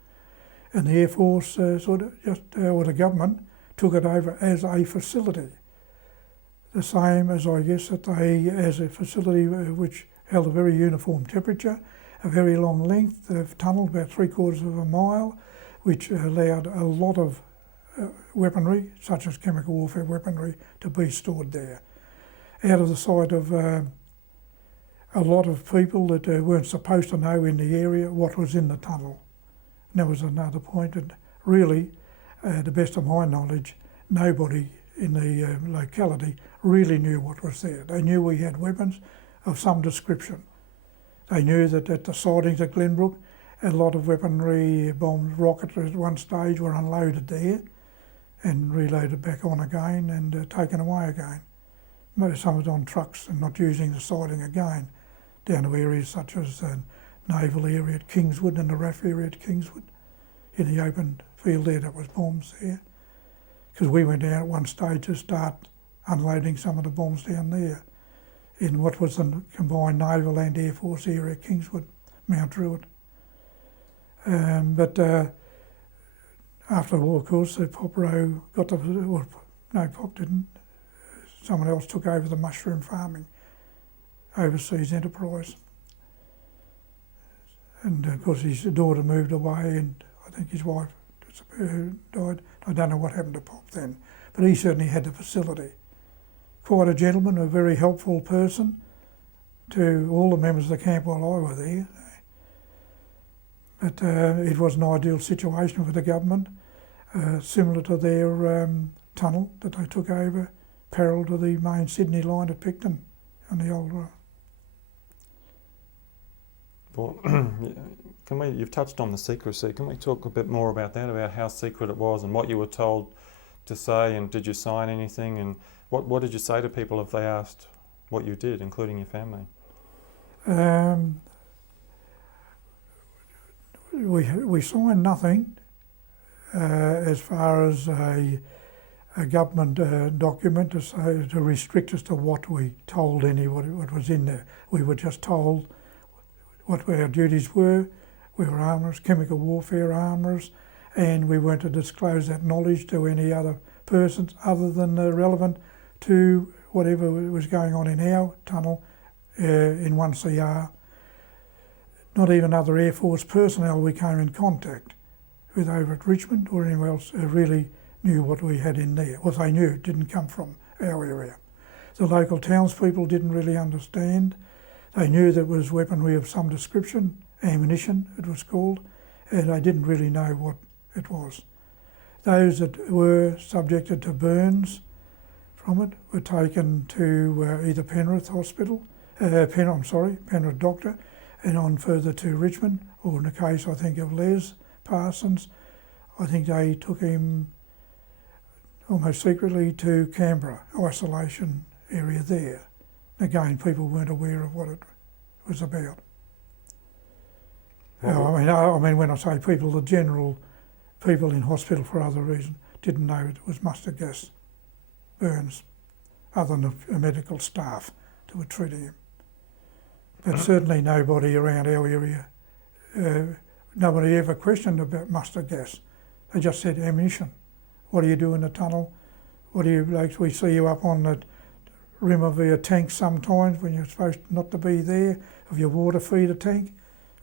And the Air Force or the government took it over as a facility. The same as, I guess, as a facility which held a very uniform temperature, a very long length of tunnel, about 3/4 of a mile, which allowed a lot of weaponry, such as chemical warfare weaponry, to be stored there. Out of the sight of a lot of people that weren't supposed to know in the area what was in the tunnel. And that was another point, and really, to the best of my knowledge, nobody in the locality really knew what was there. They knew we had weapons of some description. They knew that at the sidings at Glenbrook, a lot of weaponry, bombs, rockets at one stage were unloaded there and reloaded back on again and taken away again. Some of it on trucks and not using the siding again, down to areas such as the naval area at Kingswood and the RAAF area at Kingswood. In the open field there, that was bombs there. Because we went down at one stage to start unloading some of the bombs down there in what was the combined Naval and Air Force area at Kingswood, Mount Druitt. But after the war, of course, Pop Rowe got the, well, no, Pop didn't. Someone else took over the mushroom farming, overseas enterprise. And of course his daughter moved away and I think his wife died. I don't know what happened to Pop then, but he certainly had the facility. Quite a gentleman, a very helpful person to all the members of the camp while I was there. But it was an ideal situation for the government, similar to their tunnel that they took over, parallel to the main Sydney line at Picton on the old road. Well, you've touched on the secrecy. Can we talk a bit more about that, about how secret it was and what you were told to say, and did you sign anything, and what did you say to people if they asked what you did, including your family? We signed nothing as far as a government document to restrict us to what we told anybody what was in there. We were just told what our duties were. We were armourers, chemical warfare armourers, and we weren't to disclose that knowledge to any other persons other than relevant to whatever was going on in our tunnel in 1CR. not even other Air Force personnel we came in contact with over at Richmond or anyone else really knew what we had in there. What they knew didn't come from our area. The local townspeople didn't really understand. They knew there was weaponry of some description, ammunition it was called, and they didn't really know what it was. Those that were subjected to burns from it were taken to either Penrith Hospital, Penrith Doctor, and on further to Richmond, or in the case I think of Les Parsons, I think they took him almost secretly to Canberra, isolation area there. Again, people weren't aware of what it was about. I mean, when I say people, the general people in hospital for other reasons didn't know it was mustard gas burns, other than the medical staff that were treating him. But certainly nobody around our area, nobody ever questioned about mustard gas. They just said ammunition. What do you do in the tunnel? What do you, like we see you up on the rim of your tank sometimes when you're supposed not to be there, of your water feeder tank.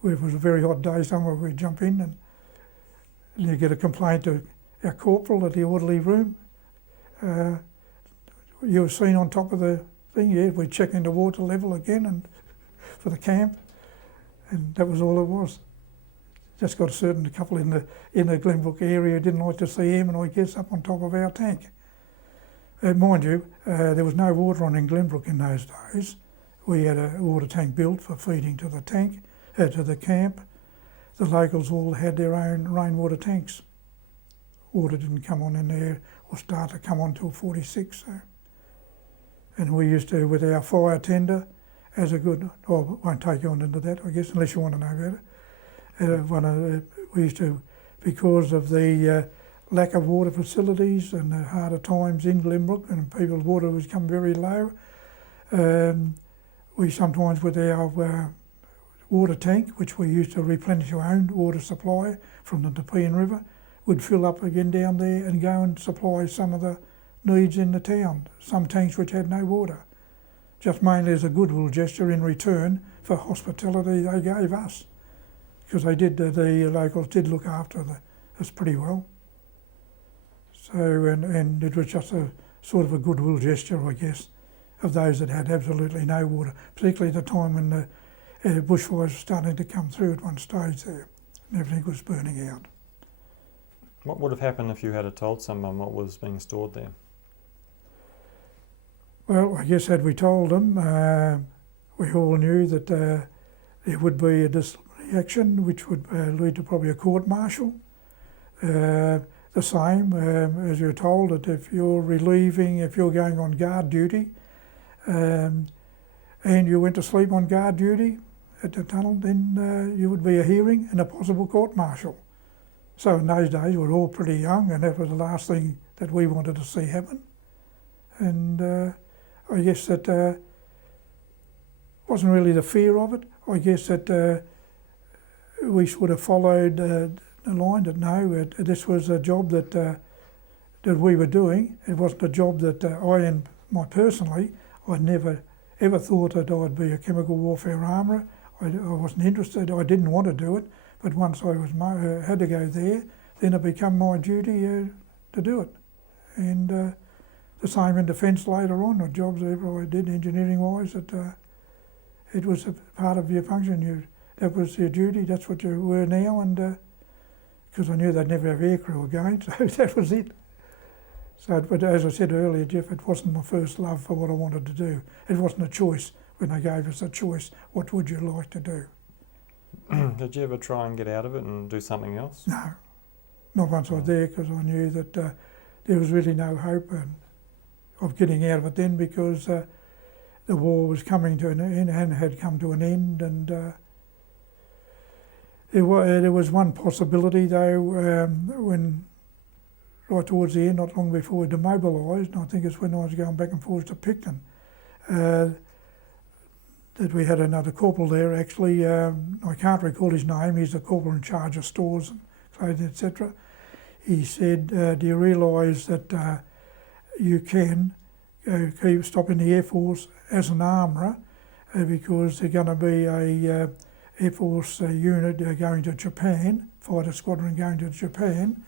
Where it was a very hot day somewhere, we'd jump in and you get a complaint to our corporal at the orderly room. You were seen on top of the thing, yeah, we'd check into water level again and for the camp, and that was all it was. Just got a certain couple in the Glenbrook area didn't like to see him, and I guess up on top of our tank. Mind you, there was no water on in Glenbrook in those days. We had a water tank built for feeding to the tank, to the camp. The locals all had their own rainwater tanks. Water didn't come on in there or start to come on till 46. So. And we used to, with our fire tender, as a good, I won't take you on into that, I guess, unless you want to know about it. We used to, because of the lack of water facilities and the harder times in Glenbrook and people's water was come very low, we sometimes with our water tank, which we used to replenish our own water supply from the Nepean River, would fill up again down there and go and supply some of the needs in the town, some tanks which had no water. Just mainly as a goodwill gesture in return for hospitality they gave us. Because they did, the locals did look after us pretty well. So, and it was just a sort of a goodwill gesture, I guess, of those that had absolutely no water, particularly at the time when the bushfires were starting to come through at one stage there, and everything was burning out. What would have happened if you had told someone what was being stored there? Well, I guess had we told them, we all knew that there would be a disciplinary action which would lead to probably a court-martial. The same, as you're told, that if you're relieving, if you're going on guard duty, and you went to sleep on guard duty at the tunnel, then you would be a hearing and a possible court-martial. So in those days, we were all pretty young, and that was the last thing that we wanted to see happen. And I guess that wasn't really the fear of it. I guess that we sort of followed the line that no, this was a job that that we were doing. It wasn't a job that personally, I'd never ever thought that I'd be a chemical warfare armourer. I wasn't interested. I didn't want to do it. But once I was had to go there, then it became my duty to do it. And the same in defence later on, or jobs ever I did engineering-wise, that it was a part of your function. That was your duty. That's what you were now. And because I knew they'd never have aircrew again, so that was it. So, but as I said earlier, Geoff, it wasn't my first love for what I wanted to do. It wasn't a choice when they gave us a choice. What would you like to do? Did you ever try and get out of it and do something else? No, not once I was there, because I knew that there was really no hope of getting out of it then, because the war was coming to an end and had come to an end, and there was one possibility though, when right towards the end, not long before we demobilised, and I think it's when I was going back and forth to Picton, that we had another corporal there actually. I can't recall his name. He's the corporal in charge of stores and clothing, etc. He said, do you realise that you can stop in the Air Force as an armourer because there's going to be Air Force unit going to Japan, fighter squadron going to Japan,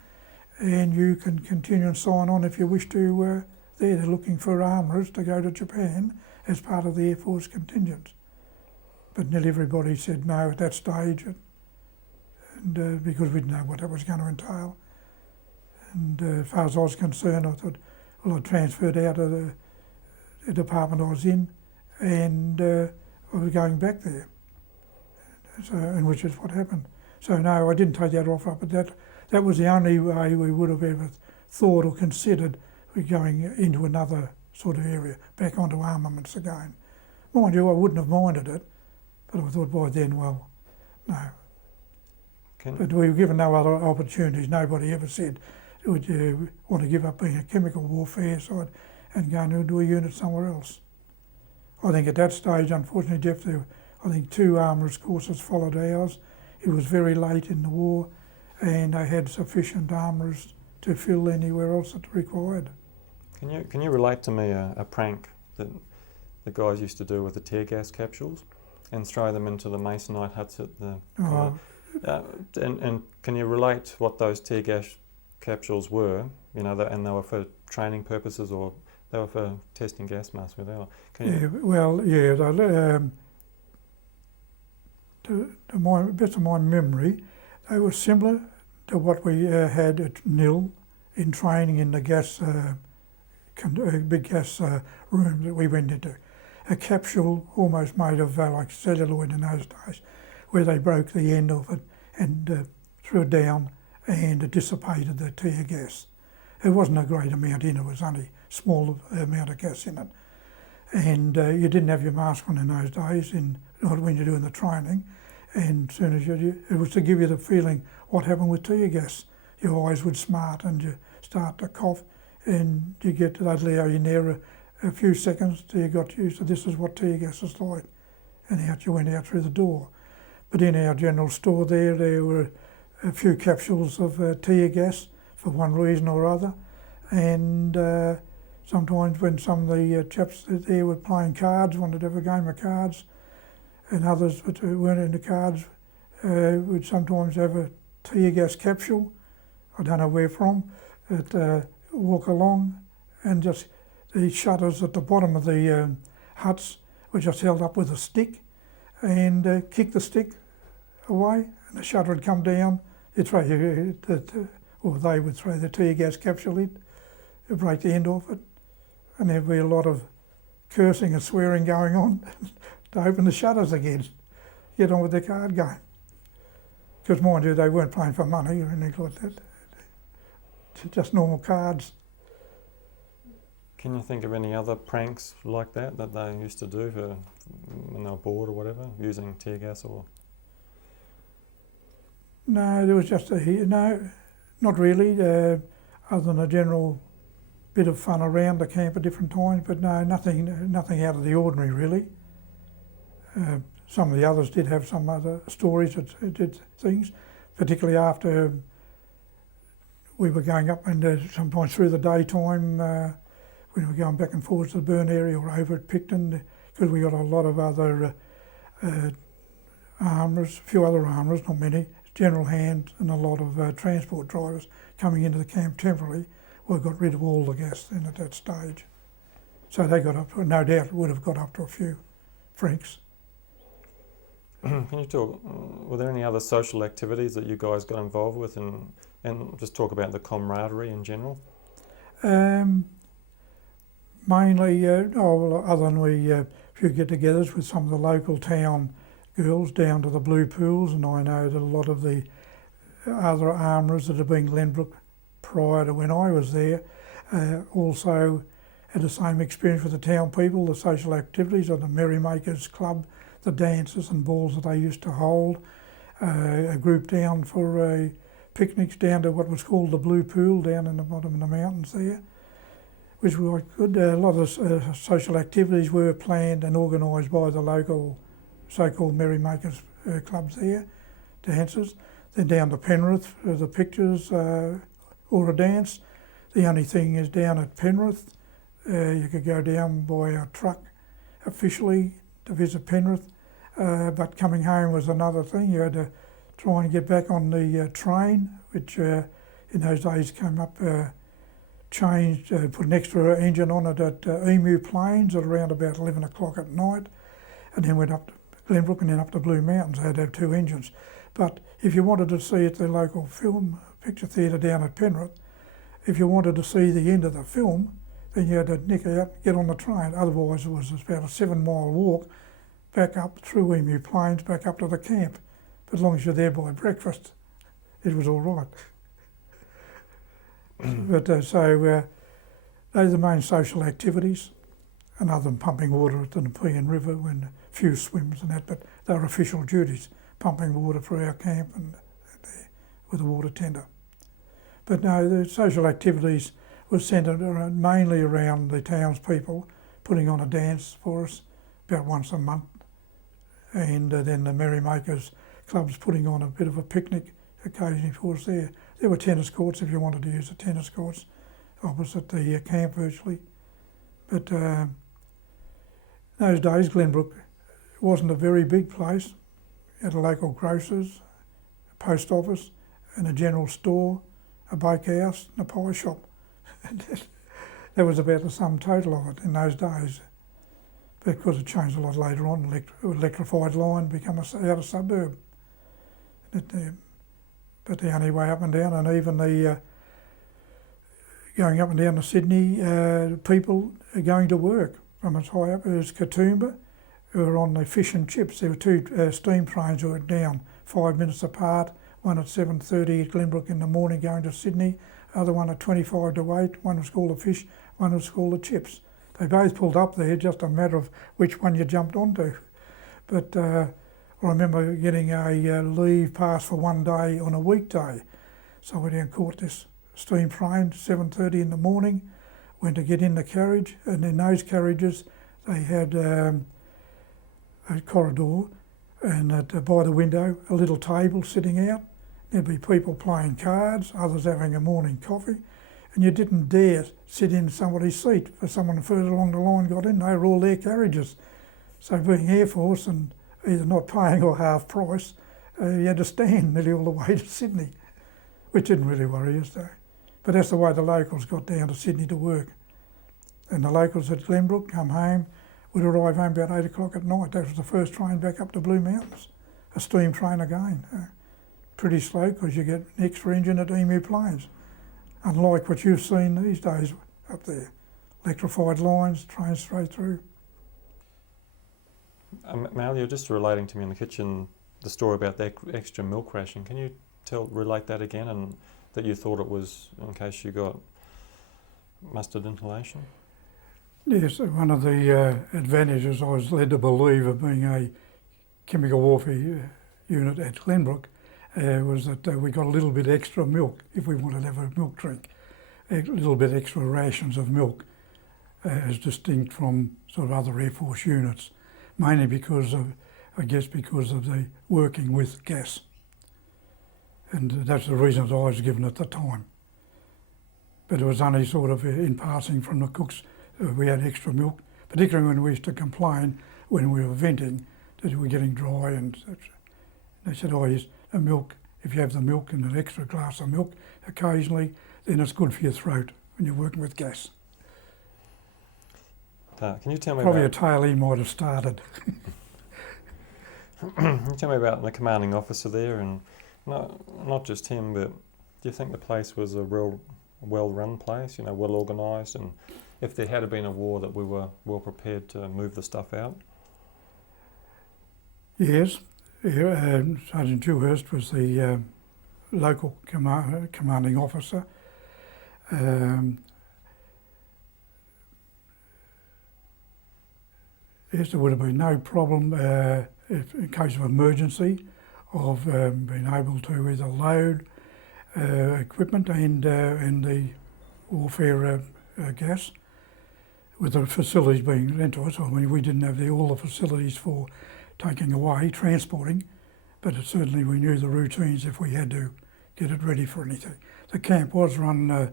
and you can continue and sign on if you wish to. They're looking for armourers to go to Japan as part of the Air Force contingent. But nearly everybody said no at that stage, and because we didn't know what that was going to entail. And as far as I was concerned, I thought, well, I transferred out of the department I was in, and I was going back there. So, and which is what happened. So no, I didn't take that offer, but that was the only way we would have ever thought or considered going into another sort of area, back onto armaments again. Mind you, I wouldn't have minded it, but I thought by then, well, no. But we were given no other opportunities. Nobody ever said, would you want to give up being a chemical warfare side and go and do a unit somewhere else? I think at that stage, unfortunately, Geoff, I think 2 armourers courses followed ours. It was very late in the war, and they had sufficient armourers to fill anywhere else that required. Can you relate to me a prank that the guys used to do with the tear gas capsules and throw them into the masonite huts at the... and can you relate what those tear gas capsules were, you know, and they were for training purposes or they were for testing gas masks with our... To best of my memory, they were similar to what we had at NIL in training in the gas, big gas room that we went into. A capsule almost made of like celluloid in those days, where they broke the end of it and threw it down and it dissipated the tear gas. It wasn't a great amount in it, was only a small amount of gas in it. And you didn't have your mask on in those days, not when you're doing the training. And as soon as it was to give you the feeling what happened with tear gas. Your eyes would smart and you start to cough, and you get to that allow you near a few seconds till you got used to this is what tear gas is like. And out you went out through the door. But in our general store there were a few capsules of tear gas for one reason or other. And sometimes when some of the chaps there were playing cards, wanted to have a game of cards, and others that weren't into cards would sometimes have a tear gas capsule, I don't know where from, that walk along, and just the shutters at the bottom of the huts were just held up with a stick, and kick the stick away, and the shutter would come down. You'd throw or they would throw the tear gas capsule in, break the end off it, and there'd be a lot of cursing and swearing going on to open the shutters again, get on with their card game. Because mind you, they weren't playing for money or anything like that, just normal cards. Can you think of any other pranks like that they used to do for when they were bored or whatever, using tear gas or? No, there was just no, not really, other than a general bit of fun around the camp at different times, but no, nothing out of the ordinary really. Some of the others did have some other stories that did things, particularly after we were going up and sometimes through the daytime when we were going back and forth to the burn area or over at Picton, because we got a lot of other armourers, a few other armourers, not many, general hands and a lot of transport drivers coming into the camp temporarily. We got rid of all the gas then at that stage. So they got up, no doubt would have got up to a few Franks. Can you talk, were there any other social activities that you guys got involved with, and just talk about the camaraderie in general? Mainly, other than a few get-togethers with some of the local town girls down to the Blue Pools, and I know that a lot of the other armourers that have been Glenbrook prior to when I was there also had the same experience with the town people, the social activities of the Merrymakers Club, the dances and balls that they used to hold, a group down for picnics down to what was called the Blue Pool down in the bottom of the mountains there, which were quite good. A lot of social activities were planned and organised by the local so-called Merrymakers clubs there, dances. Then down to Penrith, the pictures or a dance. The only thing is down at Penrith, you could go down by a truck officially to visit Penrith, but coming home was another thing. You had to try and get back on the train, which in those days came up, changed, put an extra engine on it at Emu Plains at around about 11 o'clock at night, and then went up to Glenbrook and then up to Blue Mountains. They had to have two engines. But if you wanted to see at the local film picture theatre down at Penrith, if you wanted to see the end of the film, then you had to nick out, get on the train. Otherwise, it was about a 7-mile walk back up through Emu Plains, back up to the camp. But as long as you're there by breakfast, it was all right. But those are the main social activities, and other than pumping water at the Nepean River when a few swims and that, but they were official duties, pumping water for our camp and with a water tender. But no, the social activities were centred mainly around the townspeople putting on a dance for us about once a month, and then the Merrymakers clubs putting on a bit of a picnic occasionally for us there. There were tennis courts if you wanted to use the tennis courts opposite the camp virtually. But those days Glenbrook wasn't a very big place. You had a local grocer's, a post office and a general store, a bakehouse and a pie shop. That was about the sum total of it in those days. But of course it changed a lot later on. Electrified line became a outer suburb. But the only way up and down, and even the going up and down to Sydney, people going to work from as high up as Katoomba, who were on the fish and chips. There were two steam trains that were down 5 minutes apart, one at 7:30 at Glenbrook in the morning going to Sydney, other one at 25 to 8, one was called the fish, one was called the chips. They both pulled up there, just a matter of which one you jumped onto. But I remember getting a leave pass for one day on a weekday. So I went and caught this steam train, 7:30 in the morning, went to get in the carriage, and in those carriages they had a corridor, and by the window a little table sitting out. There'd be people playing cards, others having a morning coffee, and you didn't dare sit in somebody's seat for someone further along the line got in. They were all their carriages. So being Air Force and either not paying or half price, you had to stand nearly all the way to Sydney, which didn't really worry us though. But that's the way the locals got down to Sydney to work. And the locals at Glenbrook come home, would arrive home about 8 o'clock at night. That was the first train back up to Blue Mountains, a steam train again. Pretty slow because you get an extra engine at Emu Plains, unlike what you've seen these days up there. Electrified lines, trains straight through. Mal, you're just relating to me in the kitchen the story about the extra milk ration. Can you relate that again, and that you thought it was in case you got mustard inhalation? Yes, one of the advantages I was led to believe of being a chemical warfare unit at Glenbrook was that we got a little bit extra milk if we wanted to have a milk drink, a little bit extra rations of milk, as distinct from sort of other Air Force units, mainly because of, I guess, because of the working with gas. And that's the reasons I was given at the time. But it was only sort of in passing from the cooks we had extra milk, particularly when we used to complain when we were venting that we were getting dry and such. They said, oh yes, the milk, if you have the milk and an extra glass of milk occasionally, then it's good for your throat when you're working with gas. Can you tell me Probably about... a tale he might have started. Can you tell me about the commanding officer there, and not just him, but do you think the place was a real well-run place, well organised, and if there had been a war that we were well prepared to move the stuff out? Yes, Sergeant Dewhurst was the local commanding officer. Yes, there would have been no problem if, in case of emergency of being able to either load equipment and the warfare gas, with the facilities being lent to us. I mean, we didn't have all the facilities for taking away, transporting, but certainly we knew the routines if we had to get it ready for anything. The camp was run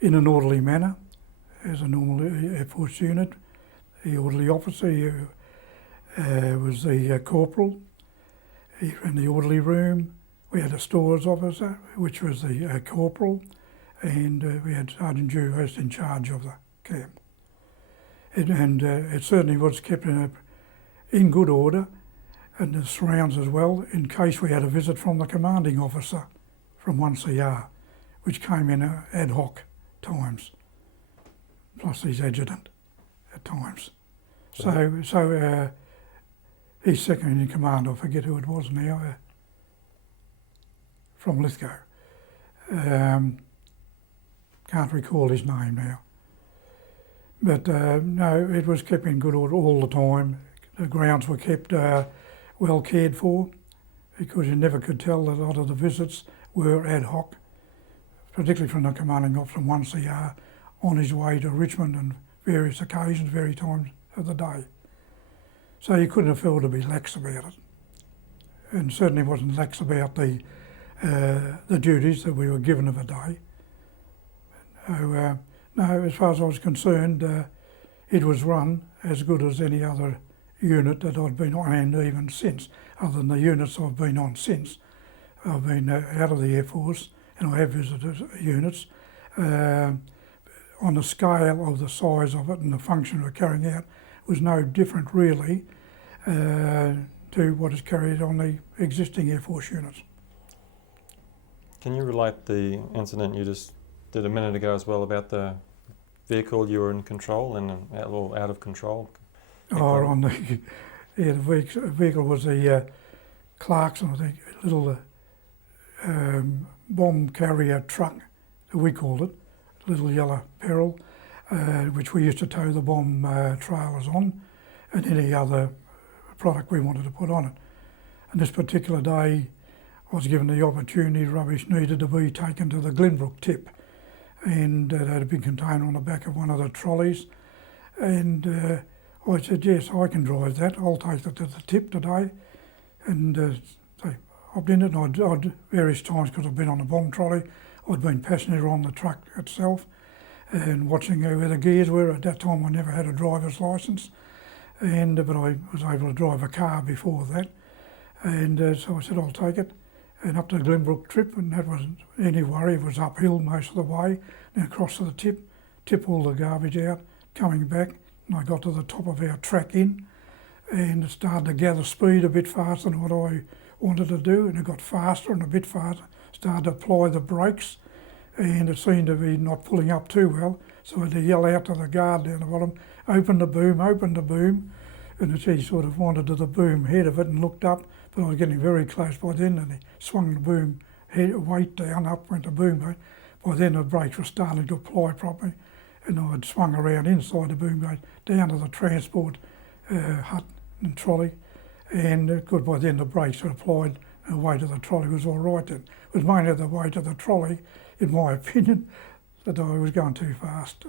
in an orderly manner, as a normal Air Force unit. The orderly officer was the corporal. He ran the orderly room. We had a stores officer, which was the corporal, and we had Sergeant Geoff in charge of the camp. It certainly was kept in good order, and the surrounds as well, in case we had a visit from the commanding officer from 1CR, which came in ad hoc times, plus his adjutant at times. So he's second in command, I forget who it was now, from Lithgow. Can't recall his name now. But no, it was kept in good order all the time. The grounds were kept well cared for, because you never could tell that a lot of the visits were ad hoc, particularly from the commanding officer from 1CR on his way to Richmond on various occasions, various times of the day. So you couldn't afford to be lax about it, and certainly wasn't lax about the duties that we were given of a day. So, no, as far as I was concerned, it was run as good as any other unit that I'd been on, and even since, other than the units I've been on since. I've been out of the Air Force, and I have visited units. On the scale of the size of it and the function we're carrying out was no different really to what is carried on the existing Air Force units. Can you relate the incident you just did a minute ago as well about the vehicle you were in control and out of control? On the vehicle was the Clarkson, I think, little bomb carrier truck, we called it, little yellow Peril, which we used to tow the bomb trailers on, and any other product we wanted to put on it. And this particular day, I was given the opportunity, rubbish needed to be taken to the Glenbrook tip, and it had been contained on the back of one of the trolleys, and I said, yes, I can drive that, I'll take it to the tip today. And so I've been it, and I'd various times, because I've been on the bomb trolley, I'd been passenger on the truck itself and watching where the gears were. At that time I never had a driver's licence, but I was able to drive a car before that. And so I said, I'll take it. And up to the Glenbrook trip, and that wasn't any worry, it was uphill most of the way, then across to the tip all the garbage out, coming back, and I got to the top of our track in, and it started to gather speed a bit faster than what I wanted to do, and it got faster and a bit faster, started to apply the brakes, and it seemed to be not pulling up too well, so I had to yell out to the guard down the bottom, open the boom, and she sort of wanted to the boom head of it and looked up, but I was getting very close by then, and he swung the boom weight down, up went the boom. By then the brakes were starting to apply properly, and I had swung around inside the boom gate down to the transport hut and trolley, and by then the brakes were applied, and the weight of the trolley was all right then. It was mainly the weight of the trolley, in my opinion, that I was going too fast.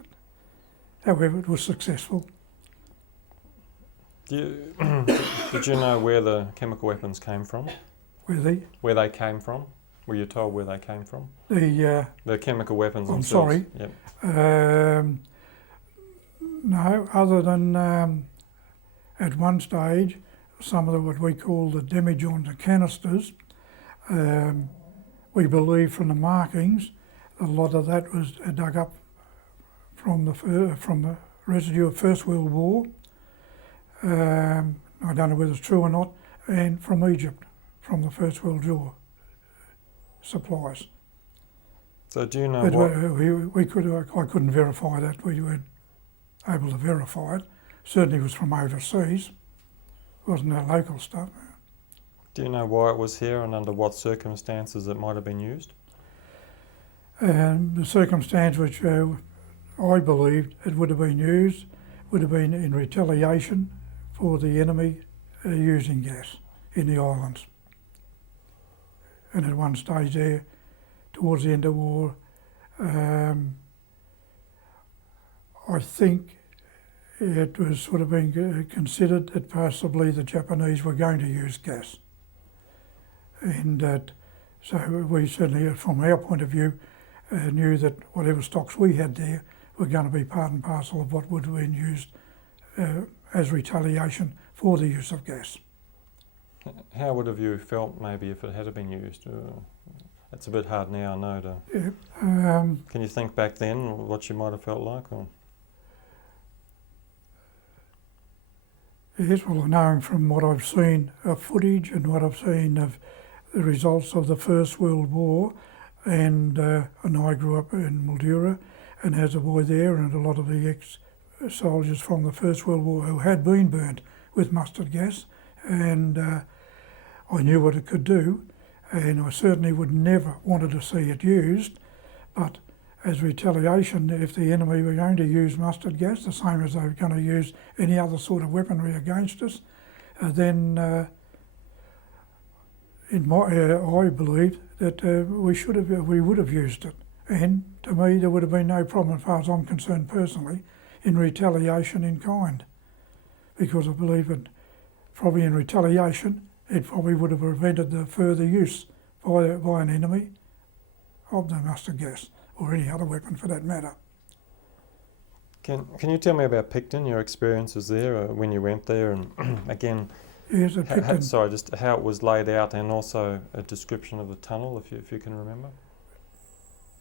However, it was successful. Did you know where the chemical weapons came from? Where they came from? Were you told where they came from? The chemical weapons I'm themselves? sorry. Yep. No, other than at one stage, some of what we call the demijohns and canisters, we believe from the markings, a lot of that was dug up from the residue of First World War. I don't know whether it's true or not, and from Egypt, from the First World War supplies. So do you know but what... I couldn't verify that. We weren't able to verify it. Certainly it was from overseas. It wasn't our local stuff. Do you know why it was here and under what circumstances it might have been used? The circumstance which I believed it would have been used would have been in retaliation for the enemy using gas in the islands. And at one stage there, towards the end of the war, I think it was sort of being considered that possibly the Japanese were going to use gas. And so we certainly, from our point of view, knew that whatever stocks we had there were going to be part and parcel of what would have been used as retaliation for the use of gas. How would have you felt maybe if it had been used? It's a bit hard now, I know. Can you think back then what you might have felt like? Or? Yes, well, knowing from what I've seen of footage and what I've seen of the results of the First World War, and I grew up in Mildura and as a boy there, and a lot of the ex-soldiers from the First World War who had been burnt with mustard gas, and I knew what it could do, and I certainly would never wanted to see it used, but as retaliation, if the enemy were going to use mustard gas, the same as they were going to use any other sort of weaponry against us, then I believe that we would have used it. And to me, there would have been no problem, as far as I'm concerned personally, in retaliation in kind, because I believe that probably in retaliation, it probably would have prevented the further use by an enemy of the mustard gas, or any other weapon for that matter. Can you tell me about Picton, your experiences there when you went there, and again, yes, at Picton. Just how it was laid out, and also a description of the tunnel, if you can remember.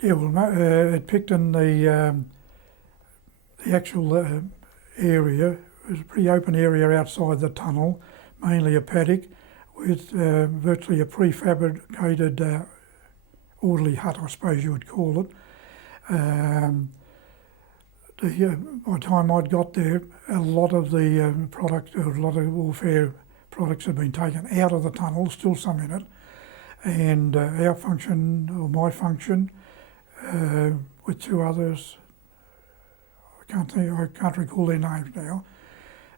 Yeah, well, at Picton, the actual area was a pretty open area outside the tunnel, mainly a paddock with virtually a prefabricated orderly hut, I suppose you would call it. By the time I'd got there, a lot of the a lot of warfare products had been taken out of the tunnel, still some in it, and our function, or my function, with two others, I can't recall their names now.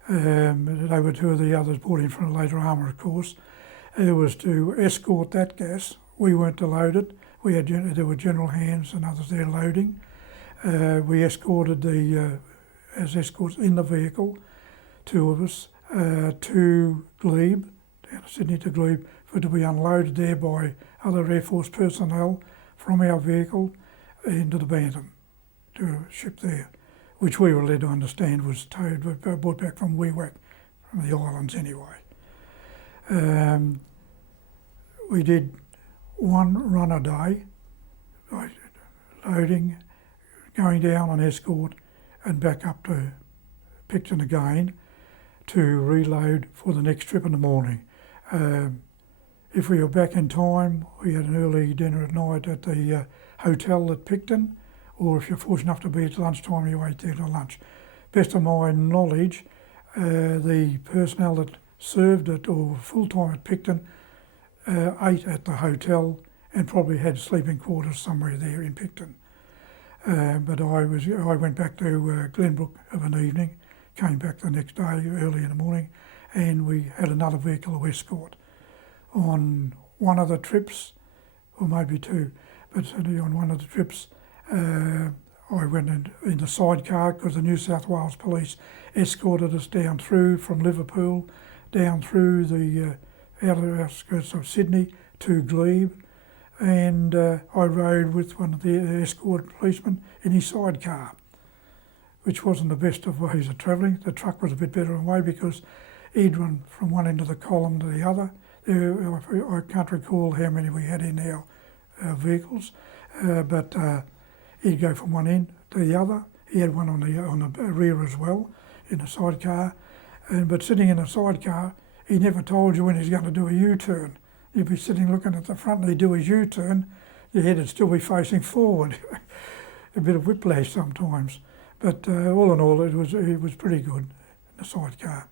They were two of the others brought in from a later Armourer course. It was to escort that gas. We weren't to load it. There were general hands and others there loading. We escorted as escorts in the vehicle, two of us, to Glebe, down to Sydney to Glebe, for to be unloaded there by other Air Force personnel from our vehicle into the Bantam to a ship there, which we were led to understand was towed, brought back from Wewak, from the islands anyway. We did one run a day, loading, going down on escort and back up to Picton again to reload for the next trip in the morning. If we were back in time, we had an early dinner at night at the hotel at Picton, or if you're fortunate enough to be at lunchtime, you ate there to lunch. Best of my knowledge, the personnel that served it or full-time at Picton ate at the hotel and probably had sleeping quarters somewhere there in Picton. But I went back to Glenbrook of an evening, came back the next day early in the morning, and we had another vehicle of escort. On one of the trips, or maybe two, but certainly on one of the trips, I went in the sidecar because the New South Wales Police escorted us down through from Liverpool, down through the outer outskirts of Sydney to Glebe, and I rode with one of the escort policemen in his sidecar, which wasn't the best of ways of travelling. The truck was a bit better in a way because he'd run from one end of the column to the other. I can't recall how many we had in our vehicles, but he'd go from one end to the other. He had one on the rear as well, in the sidecar. But sitting in a sidecar, he never told you when he was going to do a U-turn. You'd be sitting looking at the front and he'd do his U-turn, your head would still be facing forward. A bit of whiplash sometimes. But all in all, it was pretty good, in the sidecar.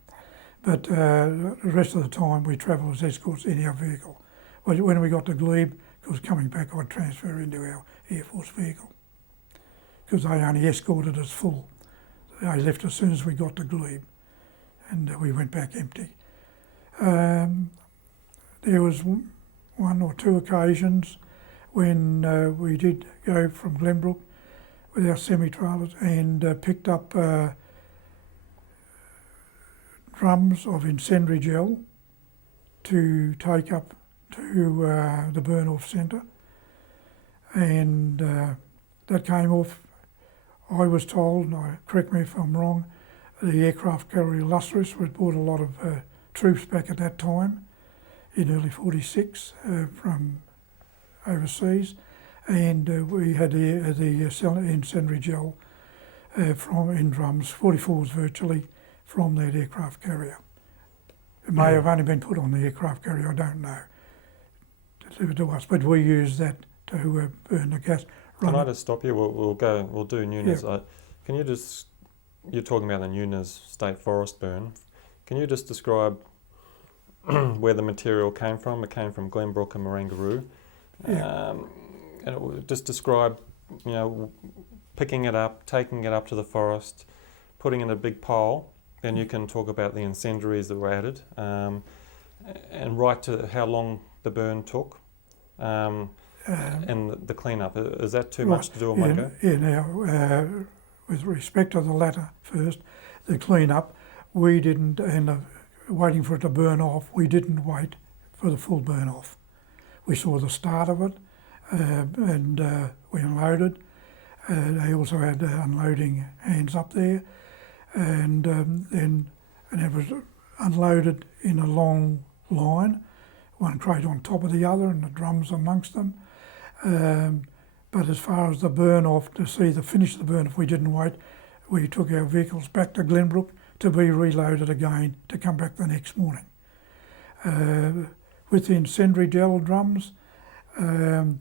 But the rest of the time we travelled as escorts in our vehicle. When we got to Glebe, because coming back I'd transfer into our Air Force vehicle, because they only escorted us full. They left as soon as we got to Glebe, and we went back empty. There was one or two occasions when we did go from Glenbrook with our semi-trailers and picked up drums of incendiary gel to take up to the burn-off centre, and that came off, I was told, and correct me if I'm wrong, The aircraft carrier Illustrious was brought a lot of troops back at that time in early 46 from overseas, and we had the incendiary gel from in drums, 44s virtually, from that aircraft carrier. It may have only been put on the aircraft carrier, I don't know, delivered to us, but we used that to burn the gas. Can I just stop you? We'll do Nunes. Yeah. Can you just, you're talking about the Nunes State Forest burn. Can you just describe where the material came from? It came from Glenbrook and Marangaroo. Yeah. And it would just describe, you know, picking it up, taking it up to the forest, putting it in a big pile. Then you can talk about the incendiaries that were added, and right to how long the burn took, and the clean-up. Is that too much to do in one go? Yeah, now, with respect to the latter first, the clean-up, we didn't end up waiting for it to burn off. We didn't wait for the full burn off. We saw the start of it, and we unloaded. They also had unloading hands up there, and then it was unloaded in a long line, one crate on top of the other and the drums amongst them. But as far as the burn off, to see the finish of the burn, if we didn't wait, we took our vehicles back to Glenbrook to be reloaded again to come back the next morning. With the incendiary gel drums, the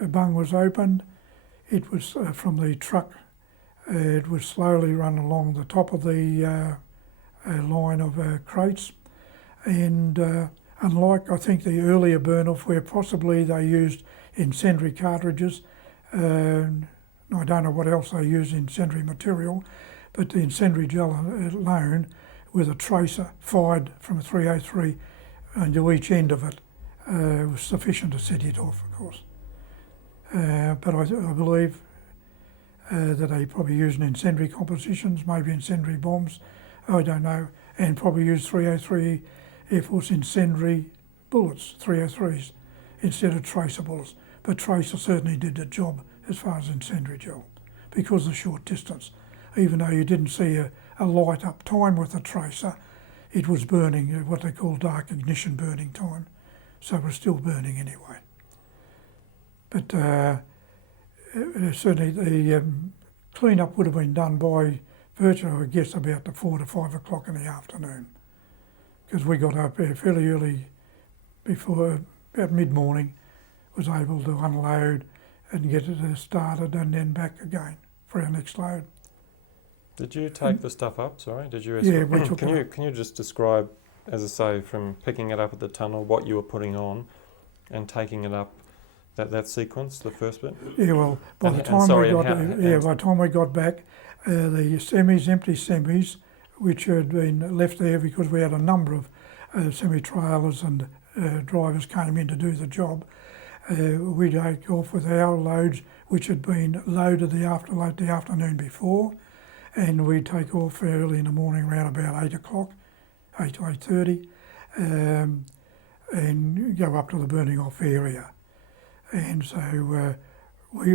bung was opened. It was from the truck. It was slowly run along the top of the line of crates, and unlike I think the earlier burn-off where possibly they used incendiary cartridges, I don't know what else they used incendiary material, but the incendiary gel alone with a tracer fired from a 303 into each end of it was sufficient to set it off, of course. But I believe that they probably used incendiary compositions, maybe incendiary bombs, I don't know, and probably used 303 Air Force incendiary bullets, 303s, instead of tracer bullets. But tracer certainly did the job as far as incendiary gel, because of the short distance. Even though you didn't see a light up time with the tracer, it was burning, what they call dark ignition burning time. So it was still burning anyway. But certainly the clean-up would have been done by virtually, I guess, about the 4 to 5 o'clock in the afternoon, because we got up there fairly early, before about mid-morning, was able to unload and get it started and then back again for our next load. Did you take the stuff up? Sorry, did you? Yeah, we took it up. Can you just describe, as I say, from picking it up at the tunnel, what you were putting on, and taking it up, that sequence, the first bit? Yeah, well, by the time we got back, the semis, empty semis, which had been left there because we had a number of semi-trailers and drivers came in to do the job, we take off with our loads, which had been loaded the afternoon before, and we take off early in the morning around about 8 o'clock, 8 to 8:30, and go up to the burning off area. And so we,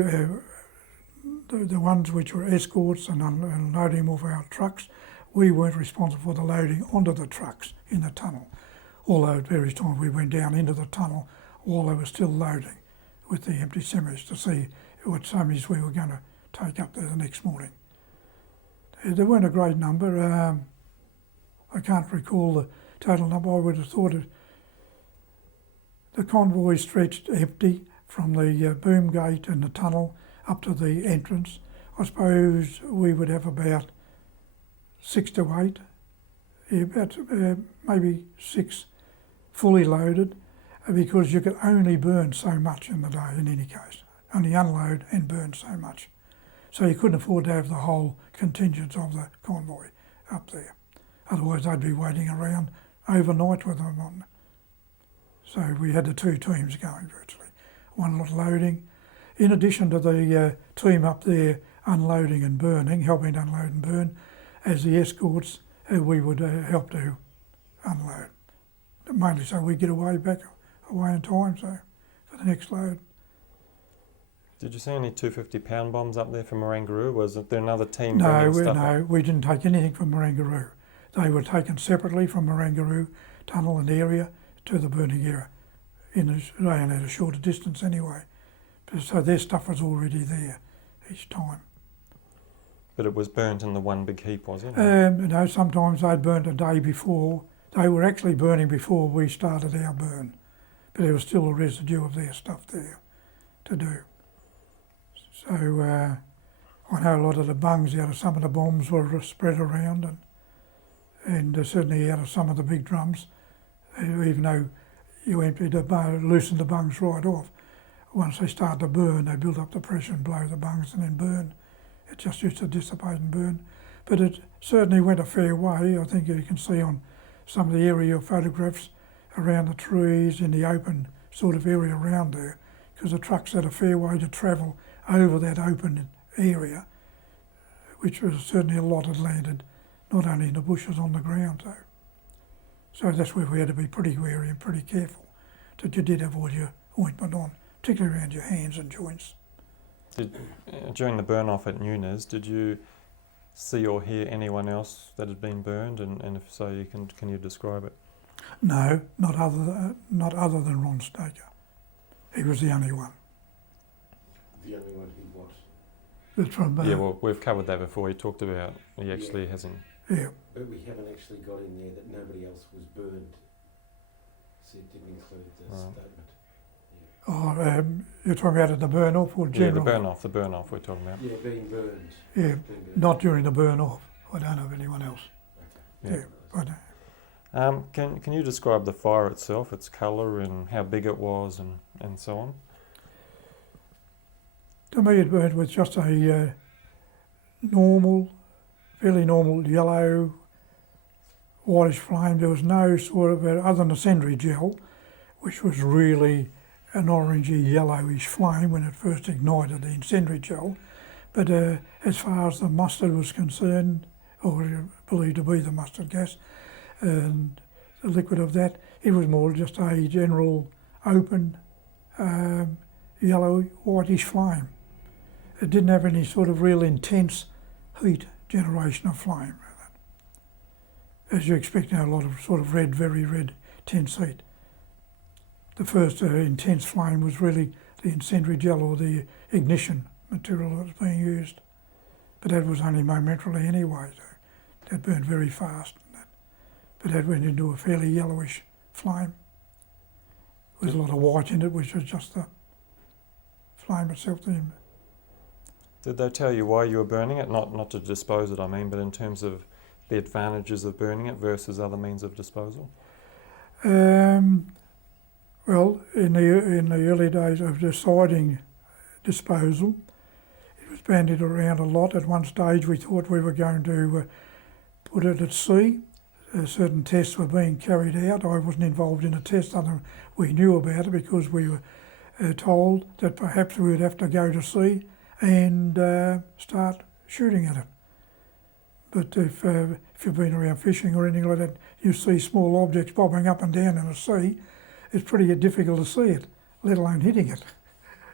the ones which were escorts and unloading them off our trucks, we weren't responsible for the loading onto the trucks in the tunnel. Although at various times we went down into the tunnel while they were still loading with the empty semis to see what semis we were going to take up there the next morning. There weren't a great number. I can't recall the total number. I would have thought the convoy stretched empty from the boom gate and the tunnel up to the entrance. I suppose we would have about 6 to 8, about maybe 6 fully loaded, because you could only burn so much in the day in any case, only unload and burn so much. So you couldn't afford to have the whole contingent of the convoy up there. Otherwise they'd be waiting around overnight with them on. So we had the two teams going virtually, one lot loading. In addition to the team up there unloading and burning, helping to unload and burn, as the escorts, we would help to unload. Mainly so we get away in time, so for the next load. Did you see any 250-pound bombs up there from Marangaroo? Was there another team No, bringing stuff up? no, we didn't take anything from Marangaroo. They were taken separately from Marangaroo tunnel and area to the burning area. They only had a shorter distance anyway. So their stuff was already there each time. But it was burnt in the one big heap, was it? No, sometimes they'd burnt a day before. They were actually burning before we started our burn. But there was still a residue of their stuff there to do. So I know a lot of the bungs out of some of the bombs were spread around, and certainly out of some of the big drums, even though you emptied loosened the bungs right off, once they start to burn, they build up the pressure and blow the bungs and then burn. It just used to dissipate and burn. But it certainly went a fair way. I think you can see on some of the aerial photographs around the trees in the open sort of area around there, because the trucks had a fair way to travel over that open area, which was certainly a lot had landed, not only in the bushes, on the ground though. So that's where we had to be pretty wary and pretty careful that you did have all your ointment on, particularly around your hands and joints. During the burn-off at Nunes, did you see or hear anyone else that had been burned? And if so, can you describe it? No, not other than Ron Staker. He was the only one. The only one who was. That's from, Yeah, well, we've covered that before. He talked about he actually hasn't. Yeah. But we haven't actually got in there that nobody else was burned. So it didn't include the statement. Oh, you're talking about at the burn-off or general? Yeah, the burn-off we're talking about. Yeah, being burned. Yeah, Being burned. not during the burn-off. I don't know of anyone else. Okay. Yeah. Yeah, but Can you describe the fire itself, its colour and how big it was and so on? to me it burned with just a fairly normal yellow, whitish flame. There was no sort of, other than the incendiary gel, which was really an orangey yellowish flame when it first ignited, the incendiary gel. But as far as the mustard was concerned, or believed to be the mustard gas, and the liquid of that, it was more just a general open yellow whitish flame. It didn't have any sort of real intense heat generation of flame, as you expect now, a lot of sort of red, very red, intense heat. The first intense flame was really the incendiary gel or the ignition material that was being used. But that was only momentarily anyway, so that burned very fast. But that went into a fairly yellowish flame with a lot of white in it, which was just the flame itself. Did they tell you why you were burning it? Not to dispose it, I mean, but in terms of the advantages of burning it versus other means of disposal? Well, in the early days of deciding disposal, it was bandied around a lot. At one stage we thought we were going to put it at sea. Certain tests were being carried out. I wasn't involved in a test, other than we knew about it because we were told that perhaps we would have to go to sea and start shooting at it. But if you've been around fishing or anything like that, you see small objects bobbing up and down in the sea. It's pretty difficult to see it, let alone hitting it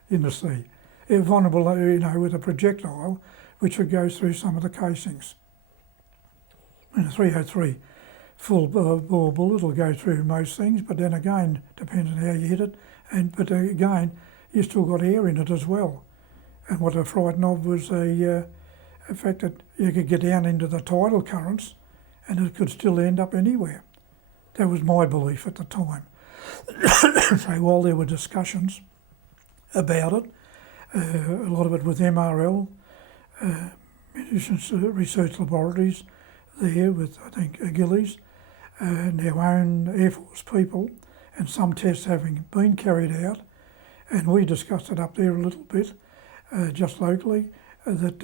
in the sea. It's vulnerable, with a projectile which would go through some of the casings. In a 303 full bore bullet will go through most things, but then again, depends on how you hit it. But again, you still got air in it as well. And what they're frightened of was the fact that you could get down into the tidal currents and it could still end up anywhere. That was my belief at the time. So while there were discussions about it, a lot of it with MRL, Munitions Research Laboratories there with, I think, Gillies, and our own Air Force people, and some tests having been carried out, and we discussed it up there a little bit, just locally, that,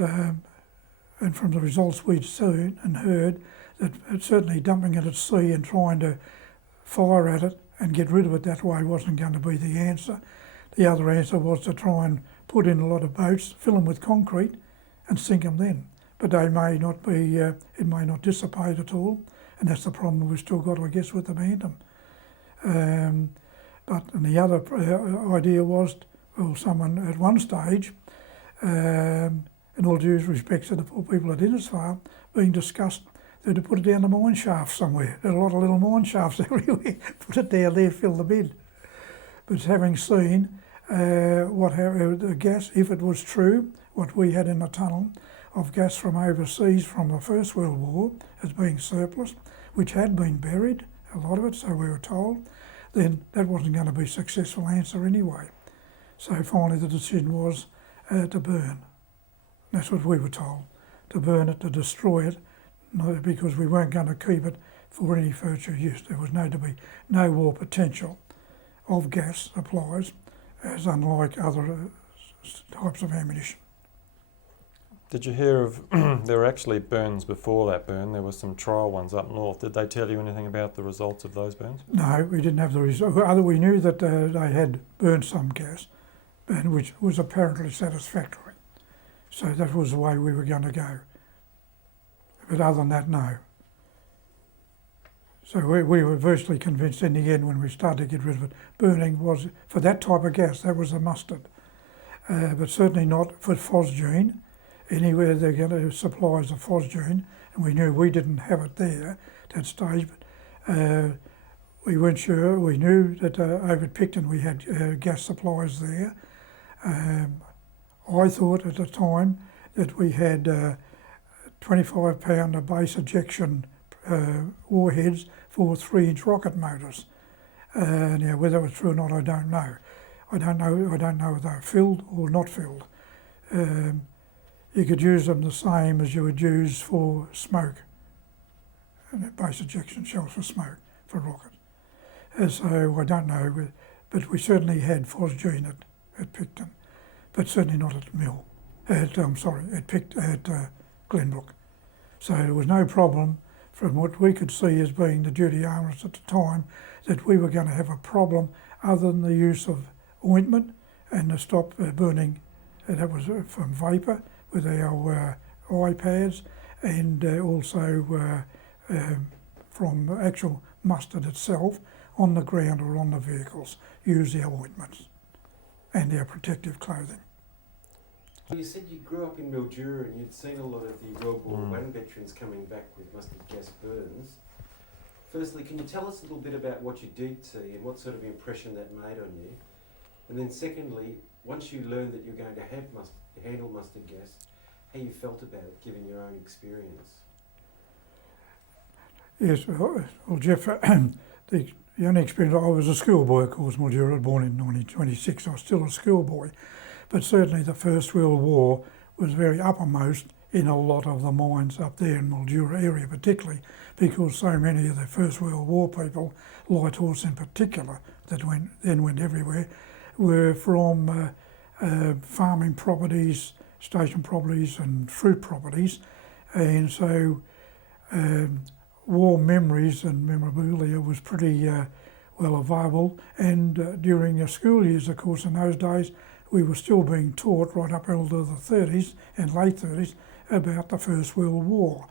and from the results we'd seen and heard, that certainly dumping it at sea and trying to fire at it and get rid of it that way wasn't going to be the answer. The other answer was to try and put in a lot of boats, fill them with concrete and sink them then. But they may not be, it may not dissipate at all, and that's the problem we've still got, I guess, with the Bantam. And the other idea was well, someone at one stage, in all due respect to the poor people at Innisfail, being discussed that to put it down the mine shaft somewhere. There are a lot of little mine shafts everywhere. Put it down there, fill the bin. But having seen the gas, if it was true, what we had in the tunnel of gas from overseas from the First World War as being surplus, which had been buried, a lot of it, so we were told, then that wasn't going to be a successful answer anyway. So finally the decision was to burn. That's what we were told, to burn it, to destroy it, because we weren't going to keep it for any future use. There was to be no more potential of gas supplies, as unlike other types of ammunition. Did you hear of, there were actually burns before that burn, there were some trial ones up north. Did they tell you anything about the results of those burns? No, we didn't have the result. We knew that they had burned some gas, and which was apparently satisfactory. So that was the way we were going to go. But other than that, no. So we were virtually convinced in the end when we started to get rid of it. Burning was, for that type of gas, that was a mustard. But certainly not for phosgene. Anywhere they're going to supply us of phosgene, and we knew we didn't have it there at that stage, but we weren't sure. We knew that over at Picton we had gas supplies there. I thought at the time that we had 25-pounder base ejection warheads for 3-inch rocket motors. Now whether it was true or not, I don't know. I don't know if they were filled or not filled. You could use them the same as you would use for smoke, base ejection shells for smoke, for rockets. So I don't know, but we certainly had phosgene at Picton, but certainly not at the mill. At Glenbrook. So there was no problem from what we could see as being the duty armourers at the time that we were going to have a problem other than the use of ointment and to stop burning. That was from vapour with our iPads, and also from actual mustard itself on the ground or on the vehicles. Use our ointments and our protective clothing. You said you grew up in Mildura and you'd seen a lot of the World War I veterans coming back with mustard gas burns. Firstly, can you tell us a little bit about what you did see and what sort of impression that made on you? And then secondly, once you learned that you're going to have handle mustard gas, how you felt about it, given your own experience? Yes, well Geoff, the only experience, I was a schoolboy, of course. Mildura was born in 1926, I was still a schoolboy. But certainly the First World War was very uppermost in a lot of the mines up there in Mildura area, particularly because so many of the First World War people, Light Horse in particular, that went everywhere, were from farming properties, station properties and fruit properties. And so war memories and memorabilia was pretty well available. And during the school years, of course, in those days, we were still being taught right up into the 30s and late 30s about the First World War.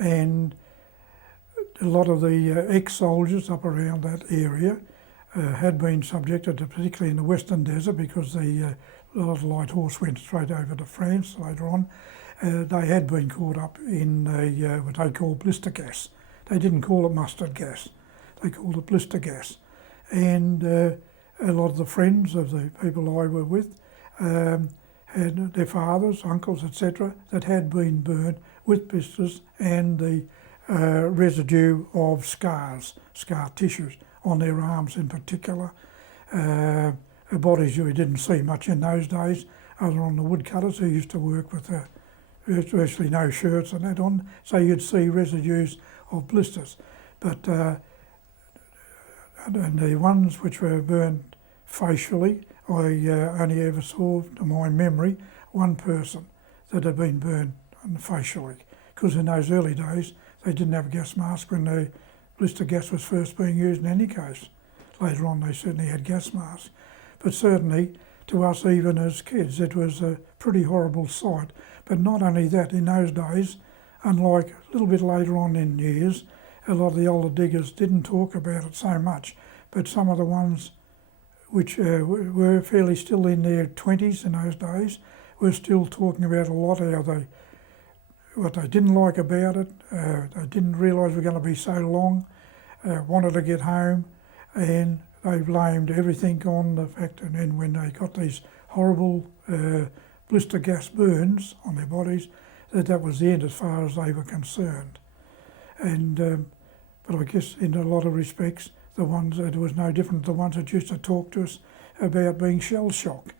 And a lot of the ex-soldiers up around that area had been subjected to, particularly in the Western Desert, because a lot of Light Horse went straight over to France later on. They had been caught up in what they call blister gas. They didn't call it mustard gas, they called it blister gas. And a lot of the friends of the people I were with had their fathers, uncles, etc., that had been burnt with blisters and the residue of scars, scar tissues on their arms in particular. Bodies you didn't see much in those days, other than the woodcutters who used to work with virtually no shirts and that on, so you'd see residues of blisters. But and the ones which were burnt facially, I only ever saw, to my memory, one person that had been burnt facially. Because in those early days, they didn't have a gas mask when the blister gas was first being used in any case. Later on, they certainly had gas masks. But certainly, to us, even as kids, it was a pretty horrible sight. But not only that, in those days, unlike a little bit later on in years, a lot of the older diggers didn't talk about it so much, but some of the ones which were fairly still in their 20s in those days, were still talking about a lot what they didn't like about it. They didn't realise we were going to be so long, wanted to get home, and they blamed everything on the fact. And then when they got these horrible blister gas burns on their bodies, that was the end as far as they were concerned. And but I guess in a lot of respects, the ones that was no different to the ones that used to talk to us about being shell shocked,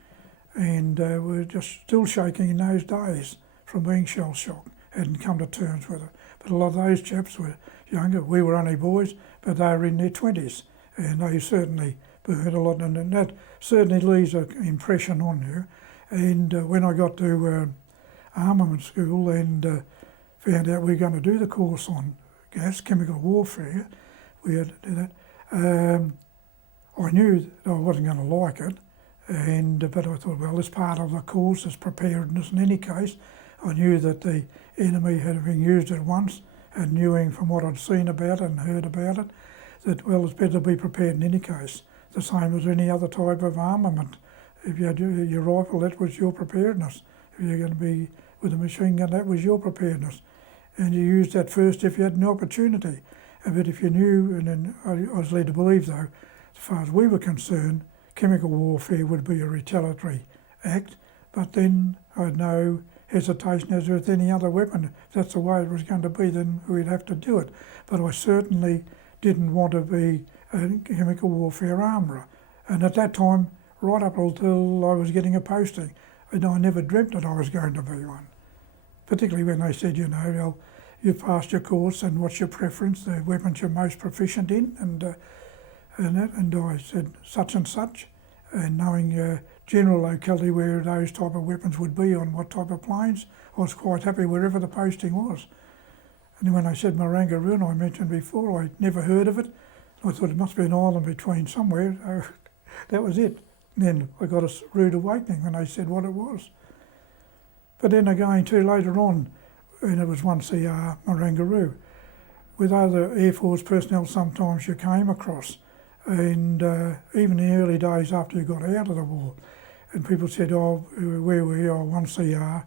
and were just still shaking in those days from being shell shocked. Hadn't come to terms with it. But a lot of those chaps were younger. We were only boys, but they were in their 20s, and they certainly burned a lot, and that certainly leaves an impression on you. And when I got to armament school and found out we were going to do the course on gas, chemical warfare, we had to do that. I knew that I wasn't going to like it, but I thought, well, as part of the course, as preparedness in any case, I knew that the enemy had been used it once, and knew from what I'd seen about it and heard about it, that, well, it's better to be prepared in any case, the same as any other type of armament. If you had your rifle, that was your preparedness. If you're going to be with a machine gun, that was your preparedness. And you used that first if you had an opportunity. But if you knew, and then I was led to believe, though, as far as we were concerned, chemical warfare would be a retaliatory act, but then I had no hesitation as with any other weapon. If that's the way it was going to be, then we'd have to do it. But I certainly didn't want to be a chemical warfare armourer. And at that time, right up until I was getting a posting, and I never dreamt that I was going to be one. Particularly when they said, well, you've passed your course, and what's your preference, the weapons you're most proficient in, and I said such and such, and knowing general locality where those type of weapons would be on what type of planes, I was quite happy wherever the posting was. And when they said Marangaroo, I mentioned before, I'd never heard of it. I thought it must be an island between somewhere. So that was it. And then I got a rude awakening when they said what it was. But then again, too, later on, and it was 1CR Marangaroo, with other Air Force personnel sometimes you came across, and even in the early days after you got out of the war, and people said, oh, where were you? Oh, 1CR.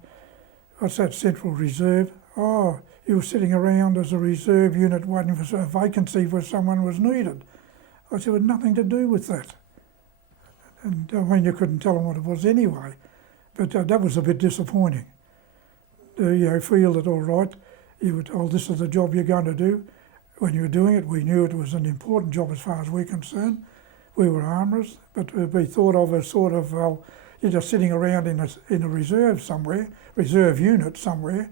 What's that, Central Reserve? Oh, you were sitting around as a reserve unit waiting for a vacancy where someone was needed. I said, it had nothing to do with that. And I mean, you couldn't tell them what it was anyway, but that was a bit disappointing. Feel that, all right, you were told this is the job you're going to do. When you were doing it, we knew it was an important job as far as we're concerned. We were armourers, but to be thought of as sort of, well, you're just sitting around in a reserve somewhere, reserve unit somewhere.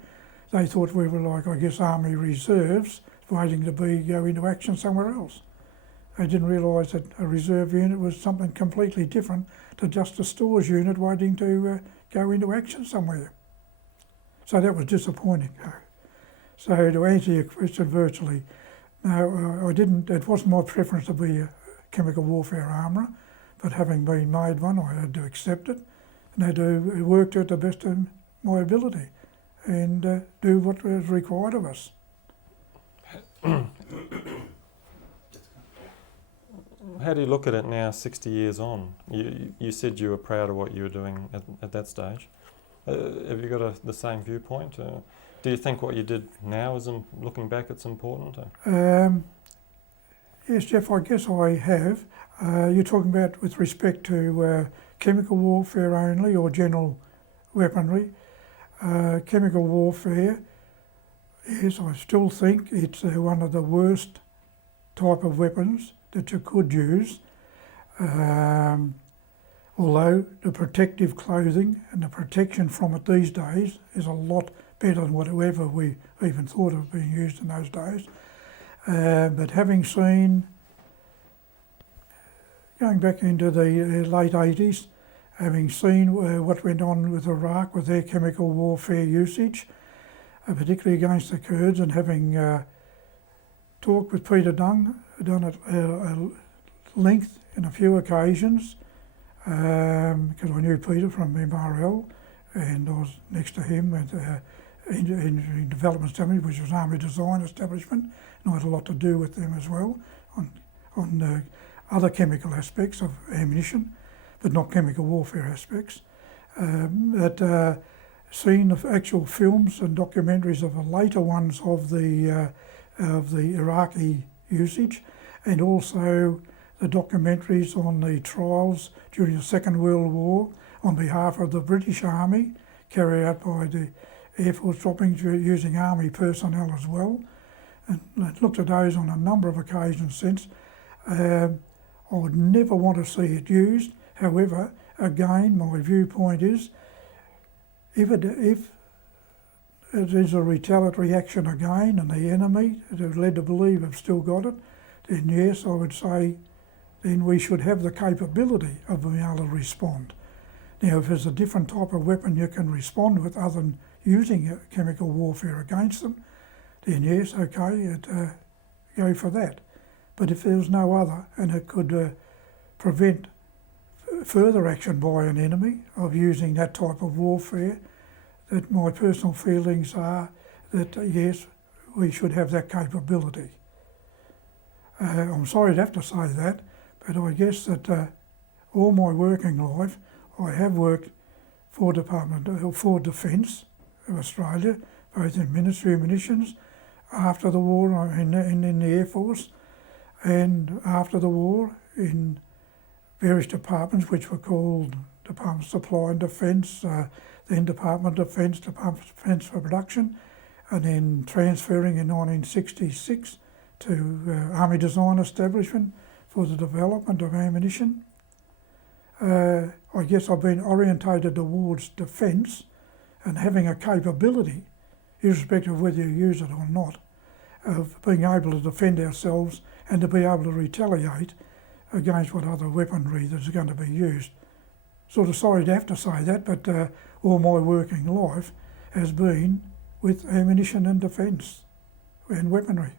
They thought we were like, I guess, Army reserves, waiting to go into action somewhere else. They didn't realise that a reserve unit was something completely different to just a stores unit waiting to go into action somewhere. So that was disappointing. So to answer your question virtually, no, I didn't. It wasn't my preference to be a chemical warfare armourer, but having been made one, I had to accept it, and had to work to it the best of my ability, and do what was required of us. How do you look at it now, 60 years on? You said you were proud of what you were doing at that stage. Have you got the same viewpoint? Do you think what you did now, looking back, it's important? Yes, Geoff, I guess I have. You're talking about with respect to chemical warfare only or general weaponry. Chemical warfare, yes, I still think it's one of the worst type of weapons that you could use. Although the protective clothing and the protection from it these days is a lot better than whatever we even thought of being used in those days. But having seen, going back into the late 80s, having seen what went on with Iraq with their chemical warfare usage, particularly against the Kurds, and having talked with Peter Dung, done it at length in a few occasions, because I knew Peter from MRL, and I was next to him at Engineering Development Establishment, which was Army Design Establishment, and I had a lot to do with them as well on other chemical aspects of ammunition, but not chemical warfare aspects. Seen the actual films and documentaries of the later ones of the Iraqi usage, and also the documentaries on the trials during the Second World War on behalf of the British Army, carried out by the Air Force droppings using Army personnel as well. And I've looked at those on a number of occasions since. I would never want to see it used. However, again, my viewpoint is if it is a retaliatory action again and the enemy is led to believe have still got it, then yes, I would say then we should have the capability of being able to respond. Now, if there's a different type of weapon you can respond with other than using chemical warfare against them, then yes, okay, go for that. But if there was no other and it could prevent further action by an enemy of using that type of warfare, that my personal feelings are that yes, we should have that capability. I'm sorry to have to say that, but I guess that all my working life, I have worked for Defence of Australia, both in Ministry of Munitions, after the war in the Air Force, and after the war in various departments which were called Department of Supply and Defence, then Department of Defence, Department of Defence for Production, and then transferring in 1966 to Army Design Establishment for the development of ammunition. I guess I've been orientated towards defence and having a capability, irrespective of whether you use it or not, of being able to defend ourselves and to be able to retaliate against what other weaponry that's going to be used. Sort of sorry to have to say that, but all my working life has been with ammunition and defence and weaponry.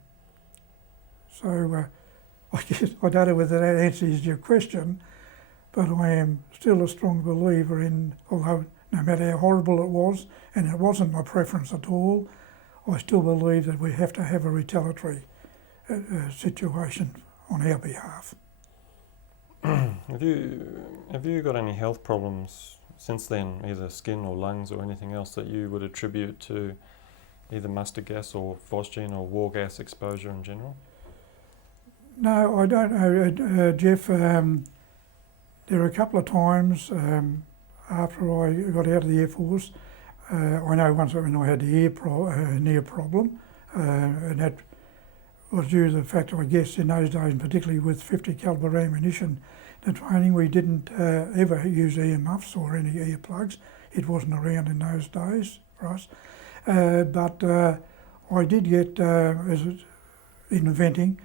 So I guess I don't know whether that answers your question, but I am still a strong believer in, although no matter how horrible it was, and it wasn't my preference at all, I still believe that we have to have a retaliatory situation on our behalf. Have you got any health problems since then, either skin or lungs or anything else that you would attribute to either mustard gas or phosgene or war gas exposure in general? No, I don't know, Geoff. There were a couple of times after I got out of the Air Force, I know once when I had the ear problem, and that was due to the fact, I guess, in those days, and particularly with 50 calibre ammunition, the training, we didn't ever use ear muffs or any earplugs. It wasn't around in those days for us. But I did get, in venting,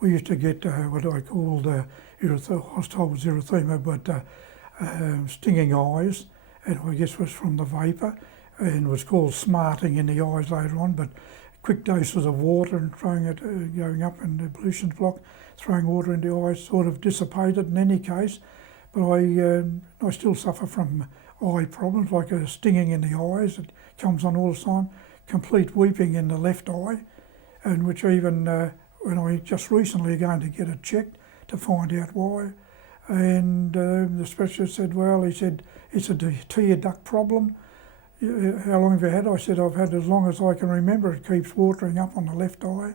we used to get what I called hostile erythema, but stinging eyes, and I guess was from the vapour, and was called smarting in the eyes later on, but quick doses of water and throwing it, going up in the ablutions block, throwing water into the eyes sort of dissipated in any case, but I still suffer from eye problems, like a stinging in the eyes. It comes on all the time, complete weeping in the left eye, and which even when I just recently going to get it checked to find out why, and the specialist said, well, he said, it's a tear duct problem. How long have you had? I said, I've had as long as I can remember. It keeps watering up on the left eye,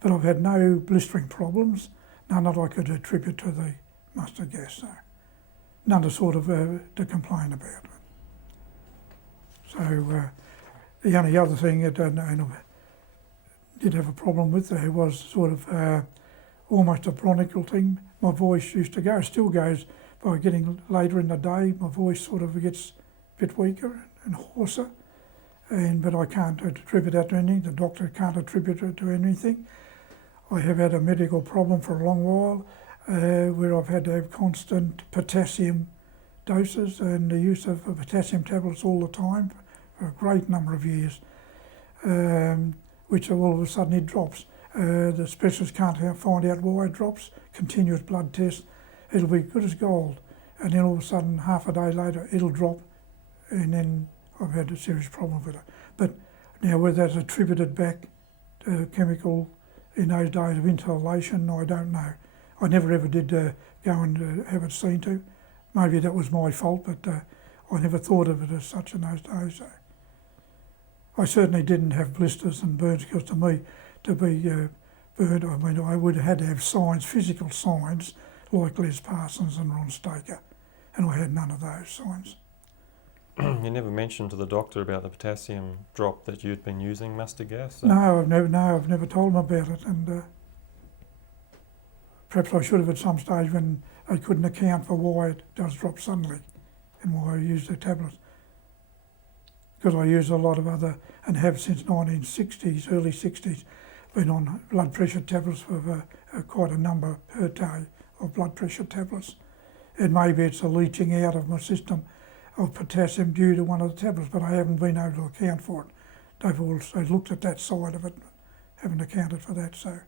but I've had no blistering problems, none that I could attribute to the mustard gas, so none to sort of to complain about. So the only other thing that I did have a problem with there was sort of almost a bronchial thing. My voice used to go, still goes, by getting later in the day, my voice sort of gets a bit weaker and hoarser, but I can't attribute that to anything. The doctor can't attribute it to anything. I have had a medical problem for a long while where I've had to have constant potassium doses and the use of potassium tablets all the time for a great number of years, which all of a sudden it drops. The specialist can't find out why it drops. Continuous blood test, it'll be good as gold, and then all of a sudden half a day later it'll drop, and then I've had a serious problem with it. But now whether that's attributed back to chemical in those days of inhalation, I don't know. I never ever did go and have it seen to. Maybe that was my fault, but I never thought of it as such in those days. So I certainly didn't have blisters and burns, because to me, to be burnt, I mean, I would have had to have signs, physical signs, like Les Parsons and Ron Staker, and I had none of those signs. You never mentioned to the doctor about the potassium drop that you'd been using mustard gas? No, I've never told them about it, and perhaps I should have at some stage when I couldn't account for why it does drop suddenly and why I use the tablets. Because I use a lot of other, and have since 1960s, early 60s, been on blood pressure tablets for quite a number per day of blood pressure tablets. And maybe it's a leaching out of my system of potassium due to one of the tablets, but I haven't been able to account for it. They've also looked at that side of it, haven't accounted for that, so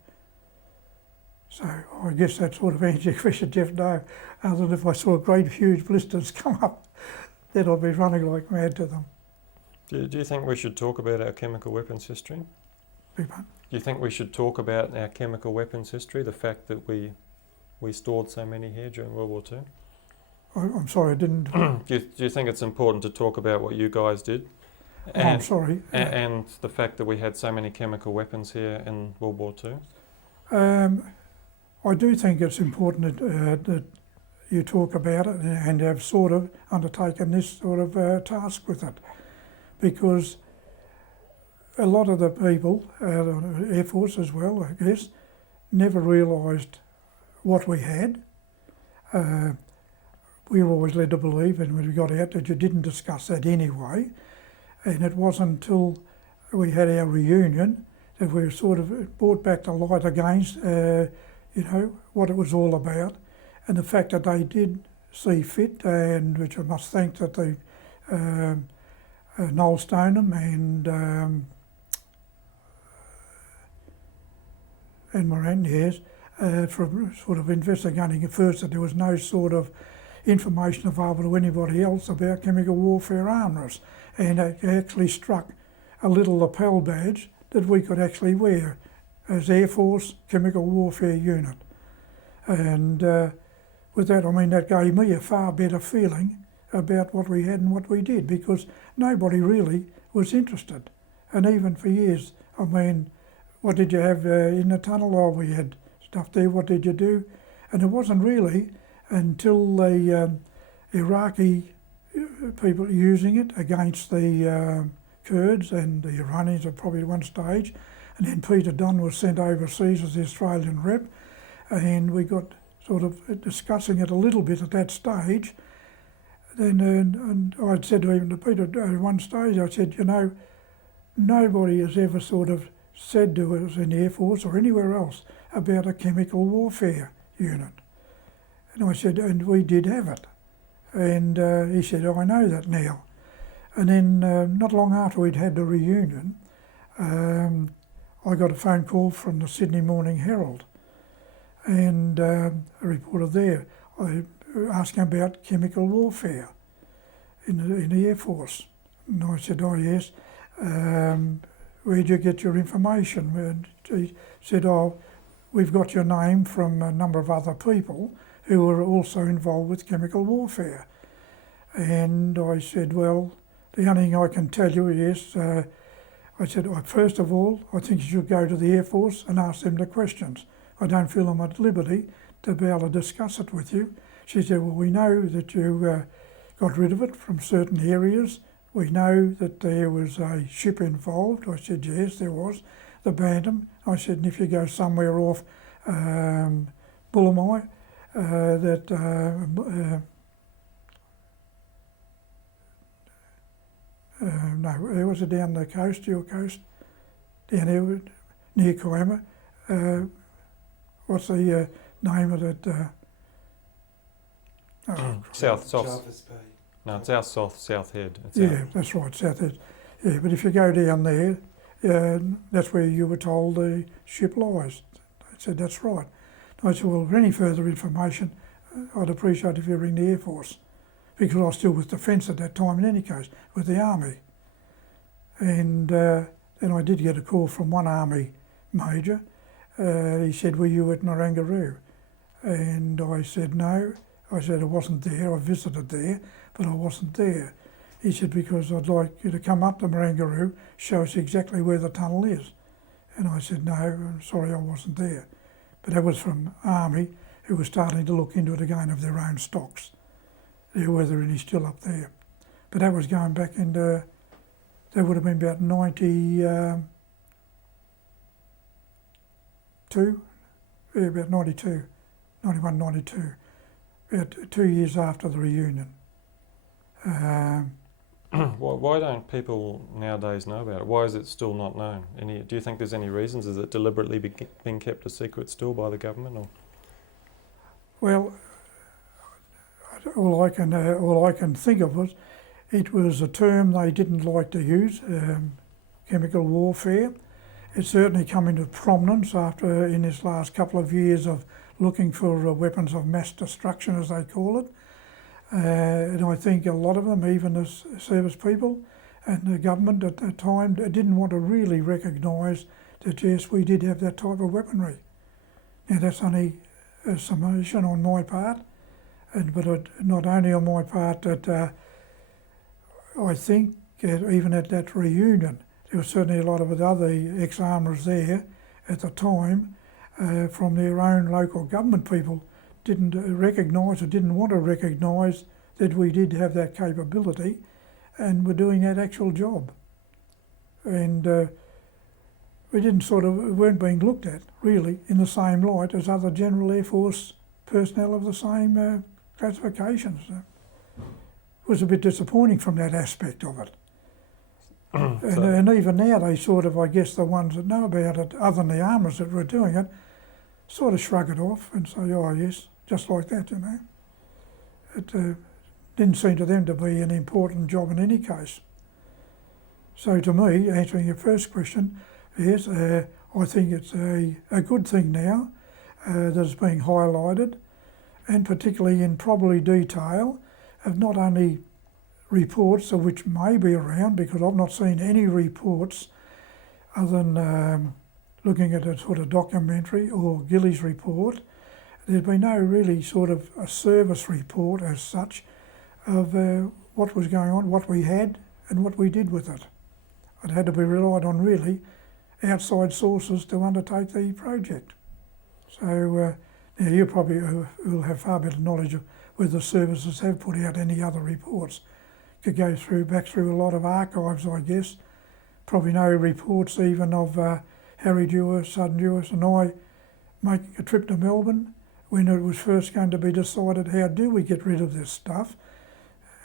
I guess that sort of answers your question, Geoff. No, other than if I saw great huge blisters come up, then I'd be running like mad to them. Do you think we should talk about our chemical weapons history? Big one. Do you think we should talk about our chemical weapons history, the fact that we stored so many here during World War II? I'm sorry, I didn't. Do you think it's important to talk about what you guys did? I'm sorry. And the fact that we had so many chemical weapons here in World War II? I do think it's important that you talk about it and have sort of undertaken this sort of task with it, because a lot of the people, Air Force as well, I guess, never realised what we had. We were always led to believe, and when we got out, that you didn't discuss that anyway. And it wasn't until we had our reunion that we were sort of brought back to light against, what it was all about, and the fact that they did see fit, and which I must thank that they Noel Stoneham and Moran, yes, for sort of investigating at first that there was no sort of information available to anybody else about chemical warfare armourers, and it actually struck a little lapel badge that we could actually wear as Air Force Chemical Warfare Unit. And with that, I mean, that gave me a far better feeling about what we had and what we did, because nobody really was interested. And even for years, I mean, what did you have in the tunnel? Oh, we had stuff there, what did you do? And it wasn't really until the Iraqi people using it against the Kurds and the Iranians at probably one stage, and then Peter Dunn was sent overseas as the Australian rep, and we got sort of discussing it a little bit at that stage. Then and I'd said to even to Peter at one stage, I said, nobody has ever sort of said to us in the Air Force or anywhere else about a chemical warfare unit. And I said, and we did have it. And he said, I know that now. And then not long after we'd had the reunion, I got a phone call from the Sydney Morning Herald, and a reporter there asking about chemical warfare in the Air Force. And I said, oh yes, where'd you get your information? And he said, oh, we've got your name from a number of other people who were also involved with chemical warfare. And I said, well, the only thing I can tell you is, I said, first of all, I think you should go to the Air Force and ask them the questions. I don't feel I'm at liberty to be able to discuss it with you. She said, well, we know that you got rid of it from certain areas. We know that there was a ship involved. I said, yes, there was, the Bantam. I said, and if you go somewhere off Bullamai, no, where was it down the coast, your coast? Down there near Kiama. What's the name of it? South. Jarvis Bay. No, it's South Head. It's Yeah, that's right, South Head. Yeah, but if you go down there, that's where you were told the ship lies. I said, that's right. I said, well, for any further information, I'd appreciate if you ring the Air Force, because I was still with Defence at that time in any case, with the Army. And then I did get a call from one Army major. He said, were you at Marangaroo? And I said, no. I said I wasn't there. I visited there, but I wasn't there. He said, because I'd like you to come up to Marangaroo, show us exactly where the tunnel is. And I said, no, I'm sorry, I wasn't there. But that was from Army, who was starting to look into it again of their own stocks, whether it is still up there. But that was going back into, that would have been about 92, about 92, 91, 92, about 2 years after the reunion. Why don't people nowadays know about it? Why is it still not known? Do you think there's any reasons? Is it deliberately being kept a secret still by the government? Or? Well, all I can think of was, it was a term they didn't like to use, chemical warfare. It's certainly come into prominence after, in this last couple of years of looking for weapons of mass destruction, as they call it. And I think a lot of them, even as service people and the government at the time, didn't want to really recognise that yes, we did have that type of weaponry. Now that's only a summation on my part, but not only on my part, that I think even at that reunion, there was certainly a lot of the other ex-armourers there at the time from their own local government people didn't recognise or didn't want to recognise that we did have that capability and were doing that actual job. And we weren't being looked at really in the same light as other General Air Force personnel of the same classifications. It was a bit disappointing from that aspect of it. And even now they I guess the ones that know about it, other than the armourers that were doing it, sort of shrug it off and say, oh yes, just like that, you know. It didn't seem to them to be an important job in any case. So to me, answering your first question, yes, I think it's a good thing now that it's being highlighted, and particularly in probably detail of not only reports of which may be around, because I've not seen any reports other than looking at a sort of documentary or Gillies report. There's been no really sort of a service report as such of what was going on, what we had and what we did with it. It had to be relied on really outside sources to undertake the project. So now you probably will have far better knowledge of whether the services have put out any other reports. Could go back through a lot of archives, I guess. Probably no reports even of Harry Dewar, Son Dewar and I making a trip to Melbourne when it was first going to be decided how do we get rid of this stuff.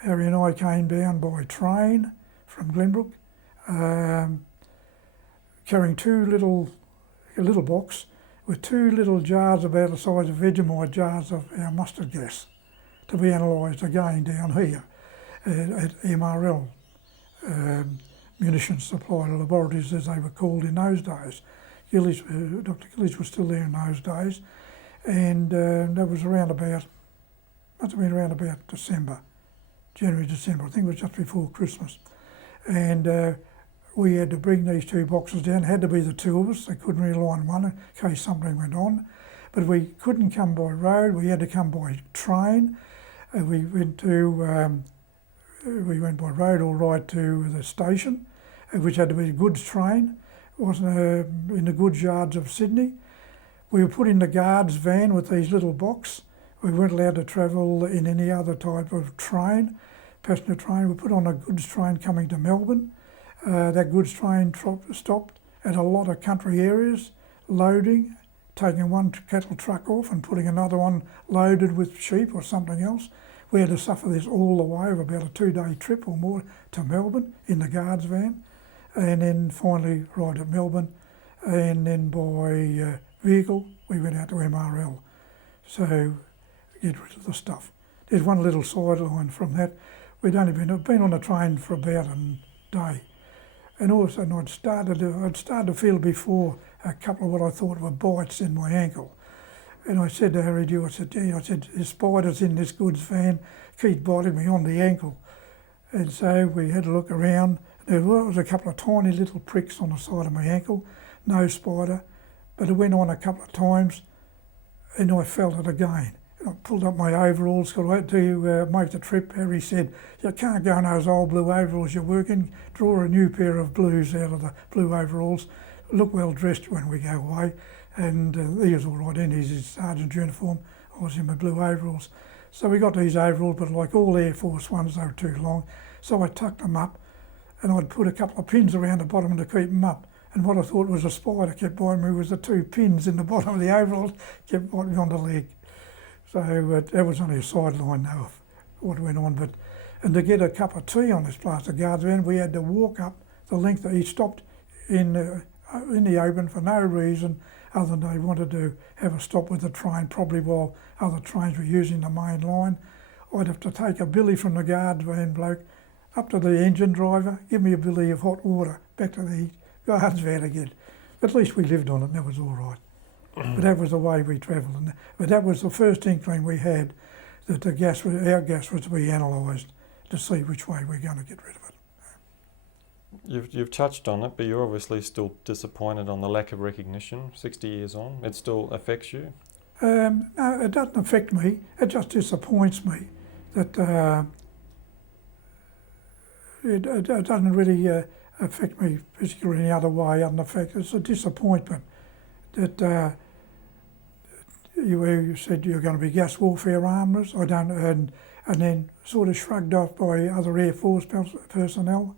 Harry and I came down by train from Glenbrook, carrying a little box with 2 little jars about the size of Vegemite jars of our mustard gas to be analysed again down here at MRL, Munitions Supply Laboratories as they were called in those days. Dr. Gillies was still there in those days, and that was must have been around about December, January, December, I think it was just before Christmas. And we had to bring these 2 boxes down. It had to be the 2 of us. They couldn't rely on one in case something went on. But we couldn't come by road. We had to come by train. We went by road all right to the station, which had to be a goods train. It wasn't in the goods yards of Sydney. We were put in the guards van with these little box. We weren't allowed to travel in any other type of train, passenger train. We were put on a goods train coming to Melbourne. That goods train stopped at a lot of country areas, loading, taking one cattle truck off and putting another one loaded with sheep or something else. We had to suffer this all the way of about a 2-day trip or more to Melbourne in the guards van, and then finally right at Melbourne, and then by vehicle we went out to MRL. So get rid of the stuff. There's one little sideline from that. I'd been on the train for about a day. And all of a sudden I'd started to feel before a couple of what I thought were bites in my ankle. And I said to Harry Dewar, I said, there's spiders in this goods van, keep biting me on the ankle. And so we had to look around. There was a couple of tiny little pricks on the side of my ankle, no spider, but it went on a couple of times. and I felt it again. I pulled up my overalls, got out to make the trip. Harry said, "You can't go in those old blue overalls you're working. Draw a new pair of blues out of the blue overalls. Look well dressed when we go away." And he was all right in his sergeant's uniform. I was in my blue overalls. So we got these overalls, but like all Air Force ones, they were too long. So I tucked them up, and I'd put a couple of pins around the bottom to keep them up. And what I thought was a spider kept biting me was the 2 pins in the bottom of the overalls kept biting me on the leg. So that was only a sideline though of what went on. And to get a cup of tea on this Plaster Guards van, we had to walk up the length that he stopped in the open for no reason other than they wanted to have a stop with the train, probably while other trains were using the main line. I'd have to take a billy from the guards van bloke up to the engine driver, give me a billy of hot water, back to the guards van again. But at least we lived on it and that was all right. But that was the way we travelled. But that was the first inkling we had that our gas was to be analysed to see which way we're going to get rid of it. You've touched on it, but you're obviously still disappointed on the lack of recognition 60 years on. It still affects you? No, it doesn't affect me. It just disappoints me that it doesn't really affect me particularly any other way other than the fact it's a disappointment that you said you're going to be gas warfare armourers. I don't, and then sort of shrugged off by other Air Force personnel.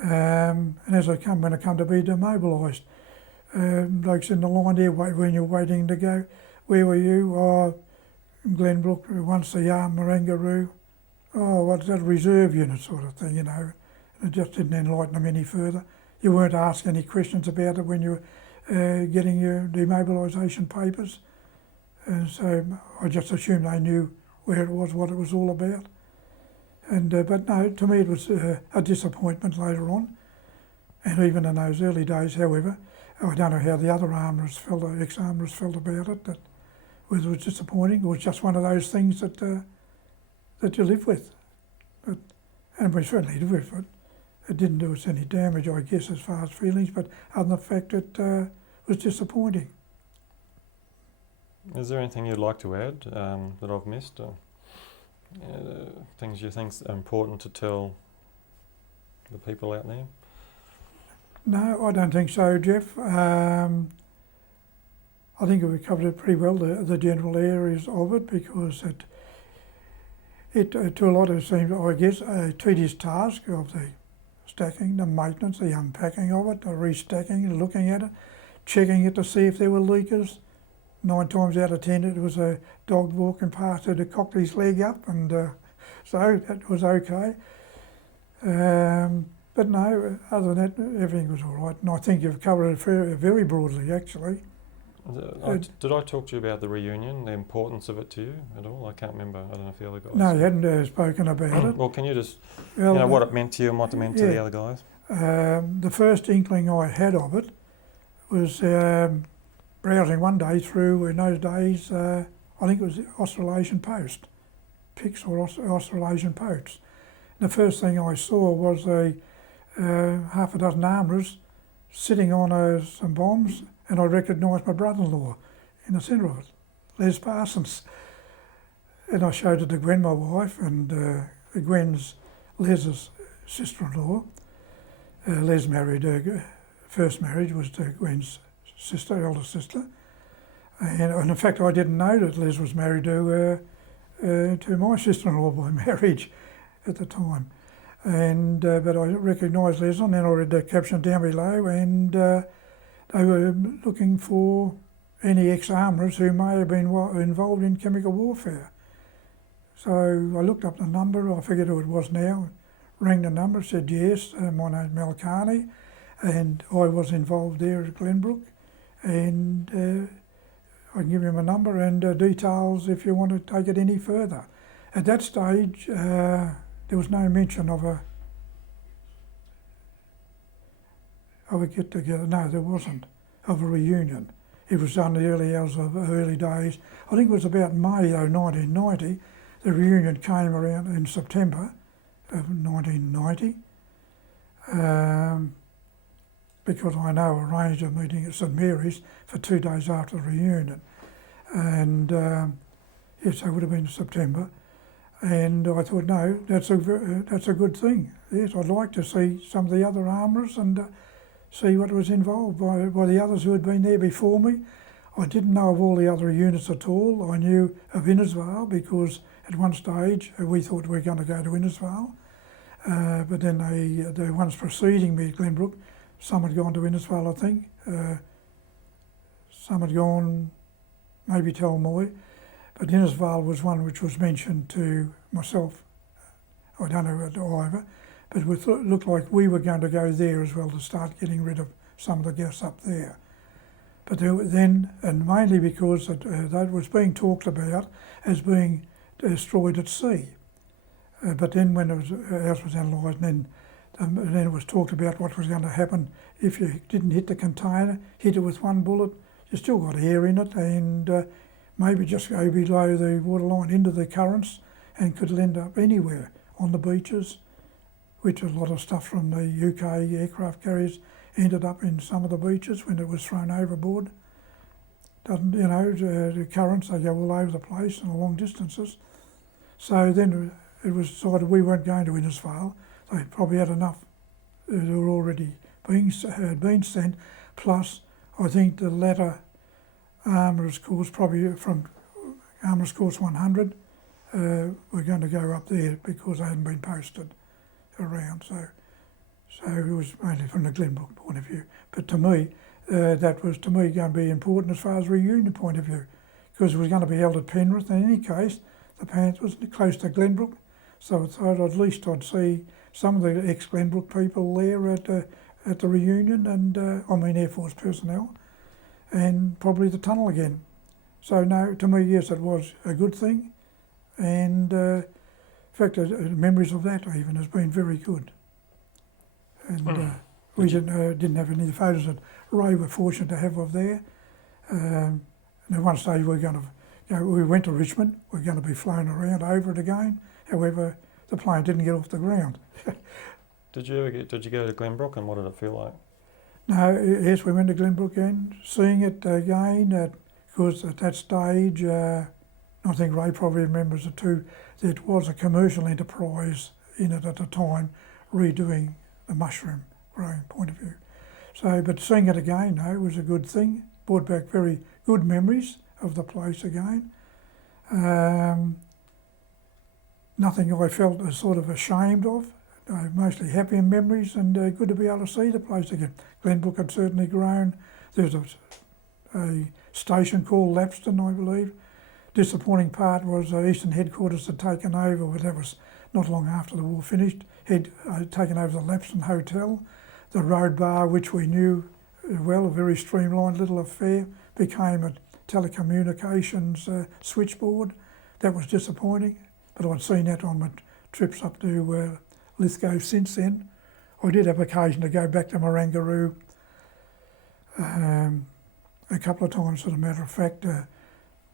And when I come to be demobilised, blokes in the line there when you're waiting to go, where were you? Oh, Glenbrook, once the Armourer. Oh, what's that, reserve unit sort of thing, you know. It just didn't enlighten them any further. You weren't asked any questions about it when you were getting your demobilisation papers. And so I just assumed they knew where it was, what it was all about. And but no, to me it was a disappointment later on. And even in those early days, however, I don't know how the other armourers felt, ex-armourers felt about it, that whether it was disappointing or it was just one of those things that that you live with. And we certainly lived with it. It didn't do us any damage, I guess, as far as feelings, but other than the fact it was disappointing. Is there anything you'd like to add that I've missed? Things you think are important to tell the people out there? No, I don't think so, Geoff. I think we covered it pretty well, the general areas of it, because it to a lot of it seems, I guess, a tedious task of the stacking, the maintenance, the unpacking of it, the restacking, looking at it, checking it to see if there were leakers. 9 times out of 10 it was a dog walking past who had cocked his leg up, and so that was okay. But no, other than that, everything was all right. And I think you've covered it very broadly, actually. Did I talk to you about the reunion, the importance of it to you at all? I can't remember. I don't know if the other guys... No, you hadn't spoken about it. Well, can you just, what it meant to you and what it meant to the other guys? The first inkling I had of it was browsing one day through, in those days, I think it was the Australasian Post, pics or Australasian Posts. And the first thing I saw was half a dozen armourers sitting on some bombs, and I recognised my brother-in-law in the centre of it, Les Parsons. And I showed it to Gwen, my wife, and Gwen's Les's sister-in-law. Les married, first marriage was to Gwen's sister, elder sister. And in fact, I didn't know that Les was married to my sister-in-law by marriage at the time. And but I recognised Les, and then I read the caption down below, and they were looking for any ex-armourers who may have been involved in chemical warfare. So I looked up the number, I figured who it was now, rang the number, said yes, my name's Carney, and I was involved there at Glenbrook, and I can give you my number and details if you want to take it any further. At that stage, there was no mention of a get-together. No, there wasn't, of a reunion. It was done the early hours of early days. I think it was about May, though, 1990. The reunion came around in September of 1990. Because I know arranged a meeting at St Mary's for 2 days after the reunion. and yes, that would have been September. And I thought, no, that's a good thing. Yes, I'd like to see some of the other armourers and see what was involved by the others who had been there before me. I didn't know of all the other units at all. I knew of Innisfail because at one stage we thought we were going to go to Innisfail. But then the ones preceding me at Glenbrook, some had gone to Innisfail, I think. Some had gone maybe to Armourer. But Innisfail was one which was mentioned to myself. I don't know either. But it looked like we were going to go there as well to start getting rid of some of the gas up there. But then, and mainly because that was being talked about as being destroyed at sea. But then when ours was analysed, and then it was talked about what was going to happen if you didn't hit the container, hit it with one bullet, you still got air in it, and maybe just go below the waterline into the currents and could end up anywhere on the beaches, which a lot of stuff from the UK aircraft carriers ended up in some of the beaches when it was thrown overboard. Doesn't, you know, the currents, they go all over the place and long distances. So then it was decided we weren't going to Innisfail. They probably had enough that were already had been sent, plus I think the latter Armourers course, probably from Armourers course 100, we're going to go up there because they hadn't been posted around. So it was mainly from the Glenbrook point of view. But to me, that was going to be important as far as reunion point of view, because it was going to be held at Penrith. In any case, the Panth was close to Glenbrook, so I thought at least I'd see some of the ex-Glenbrook people there at the reunion, and Air Force personnel, and probably the tunnel again. So no, to me, yes, it was a good thing, and in fact, memories of that even has been very good. And we didn't have any of the photos that Ray were fortunate to have of there. And at one stage we were going to go, we went to Richmond, we were going to be flown around over it again. However, the plane didn't get off the ground. Did you go to Glenbrook, and what did it feel like? No, yes, we went to Glenbrook and seeing it again, because at that stage, I think Ray probably remembers it too, there was a commercial enterprise in it at the time, redoing the mushroom growing point of view. So, but seeing it again, no, was a good thing. Brought back very good memories of the place again. Nothing I felt sort of ashamed of. Mostly happy memories, and good to be able to see the place again. Glenbrook had certainly grown. There was a station called Lapston, I believe. Disappointing part was Eastern Headquarters had taken over, but that was not long after the war finished. Had taken over the Lapston Hotel. The road bar, which we knew well, a very streamlined little affair, became a telecommunications switchboard. That was disappointing, but I'd seen that on my trips up to Lithgow since then. I did have occasion to go back to Marangaroo a couple of times, as a matter of fact,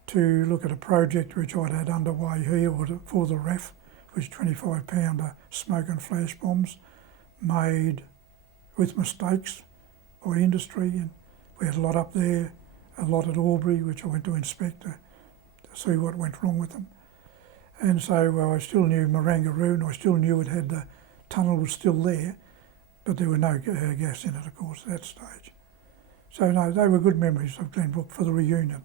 to look at a project which I'd had underway here for the RAAF, which 25-pounder smoke and flash bombs made with mistakes by industry, and we had a lot up there, a lot at Albury, which I went to inspect to see what went wrong with them. And so I still knew Marangaroo, and I still knew it had the tunnel was still there, but there were no gas in it, of course, at that stage. So no, they were good memories of Glenbrook for the reunion.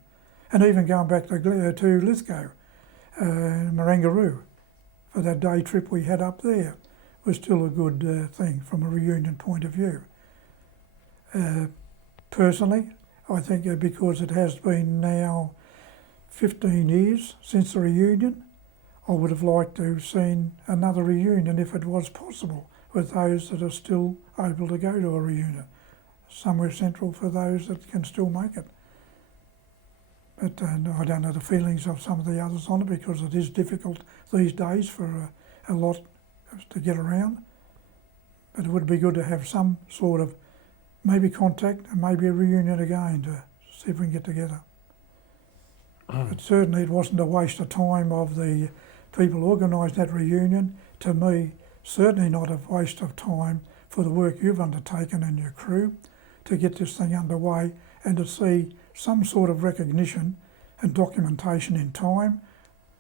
And even going back to Lithgow, Marangaroo, for that day trip we had up there, was still a good thing from a reunion point of view. Personally, I think because it has been now 15 years since the reunion, I would have liked to have seen another reunion if it was possible with those that are still able to go to a reunion. Somewhere central for those that can still make it. But I don't know the feelings of some of the others on it, because it is difficult these days for a lot to get around. But it would be good to have some sort of maybe contact and maybe a reunion again to see if we can get together. But certainly it wasn't a waste of time of the people who organised that reunion. To me, certainly not a waste of time for the work you've undertaken and your crew to get this thing underway, and to see some sort of recognition and documentation in time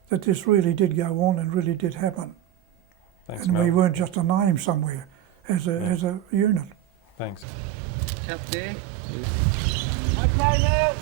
that this really did go on and really did happen. Thanks, And Mel. we weren't just a name somewhere as a unit. Thanks. Up there. Okay now.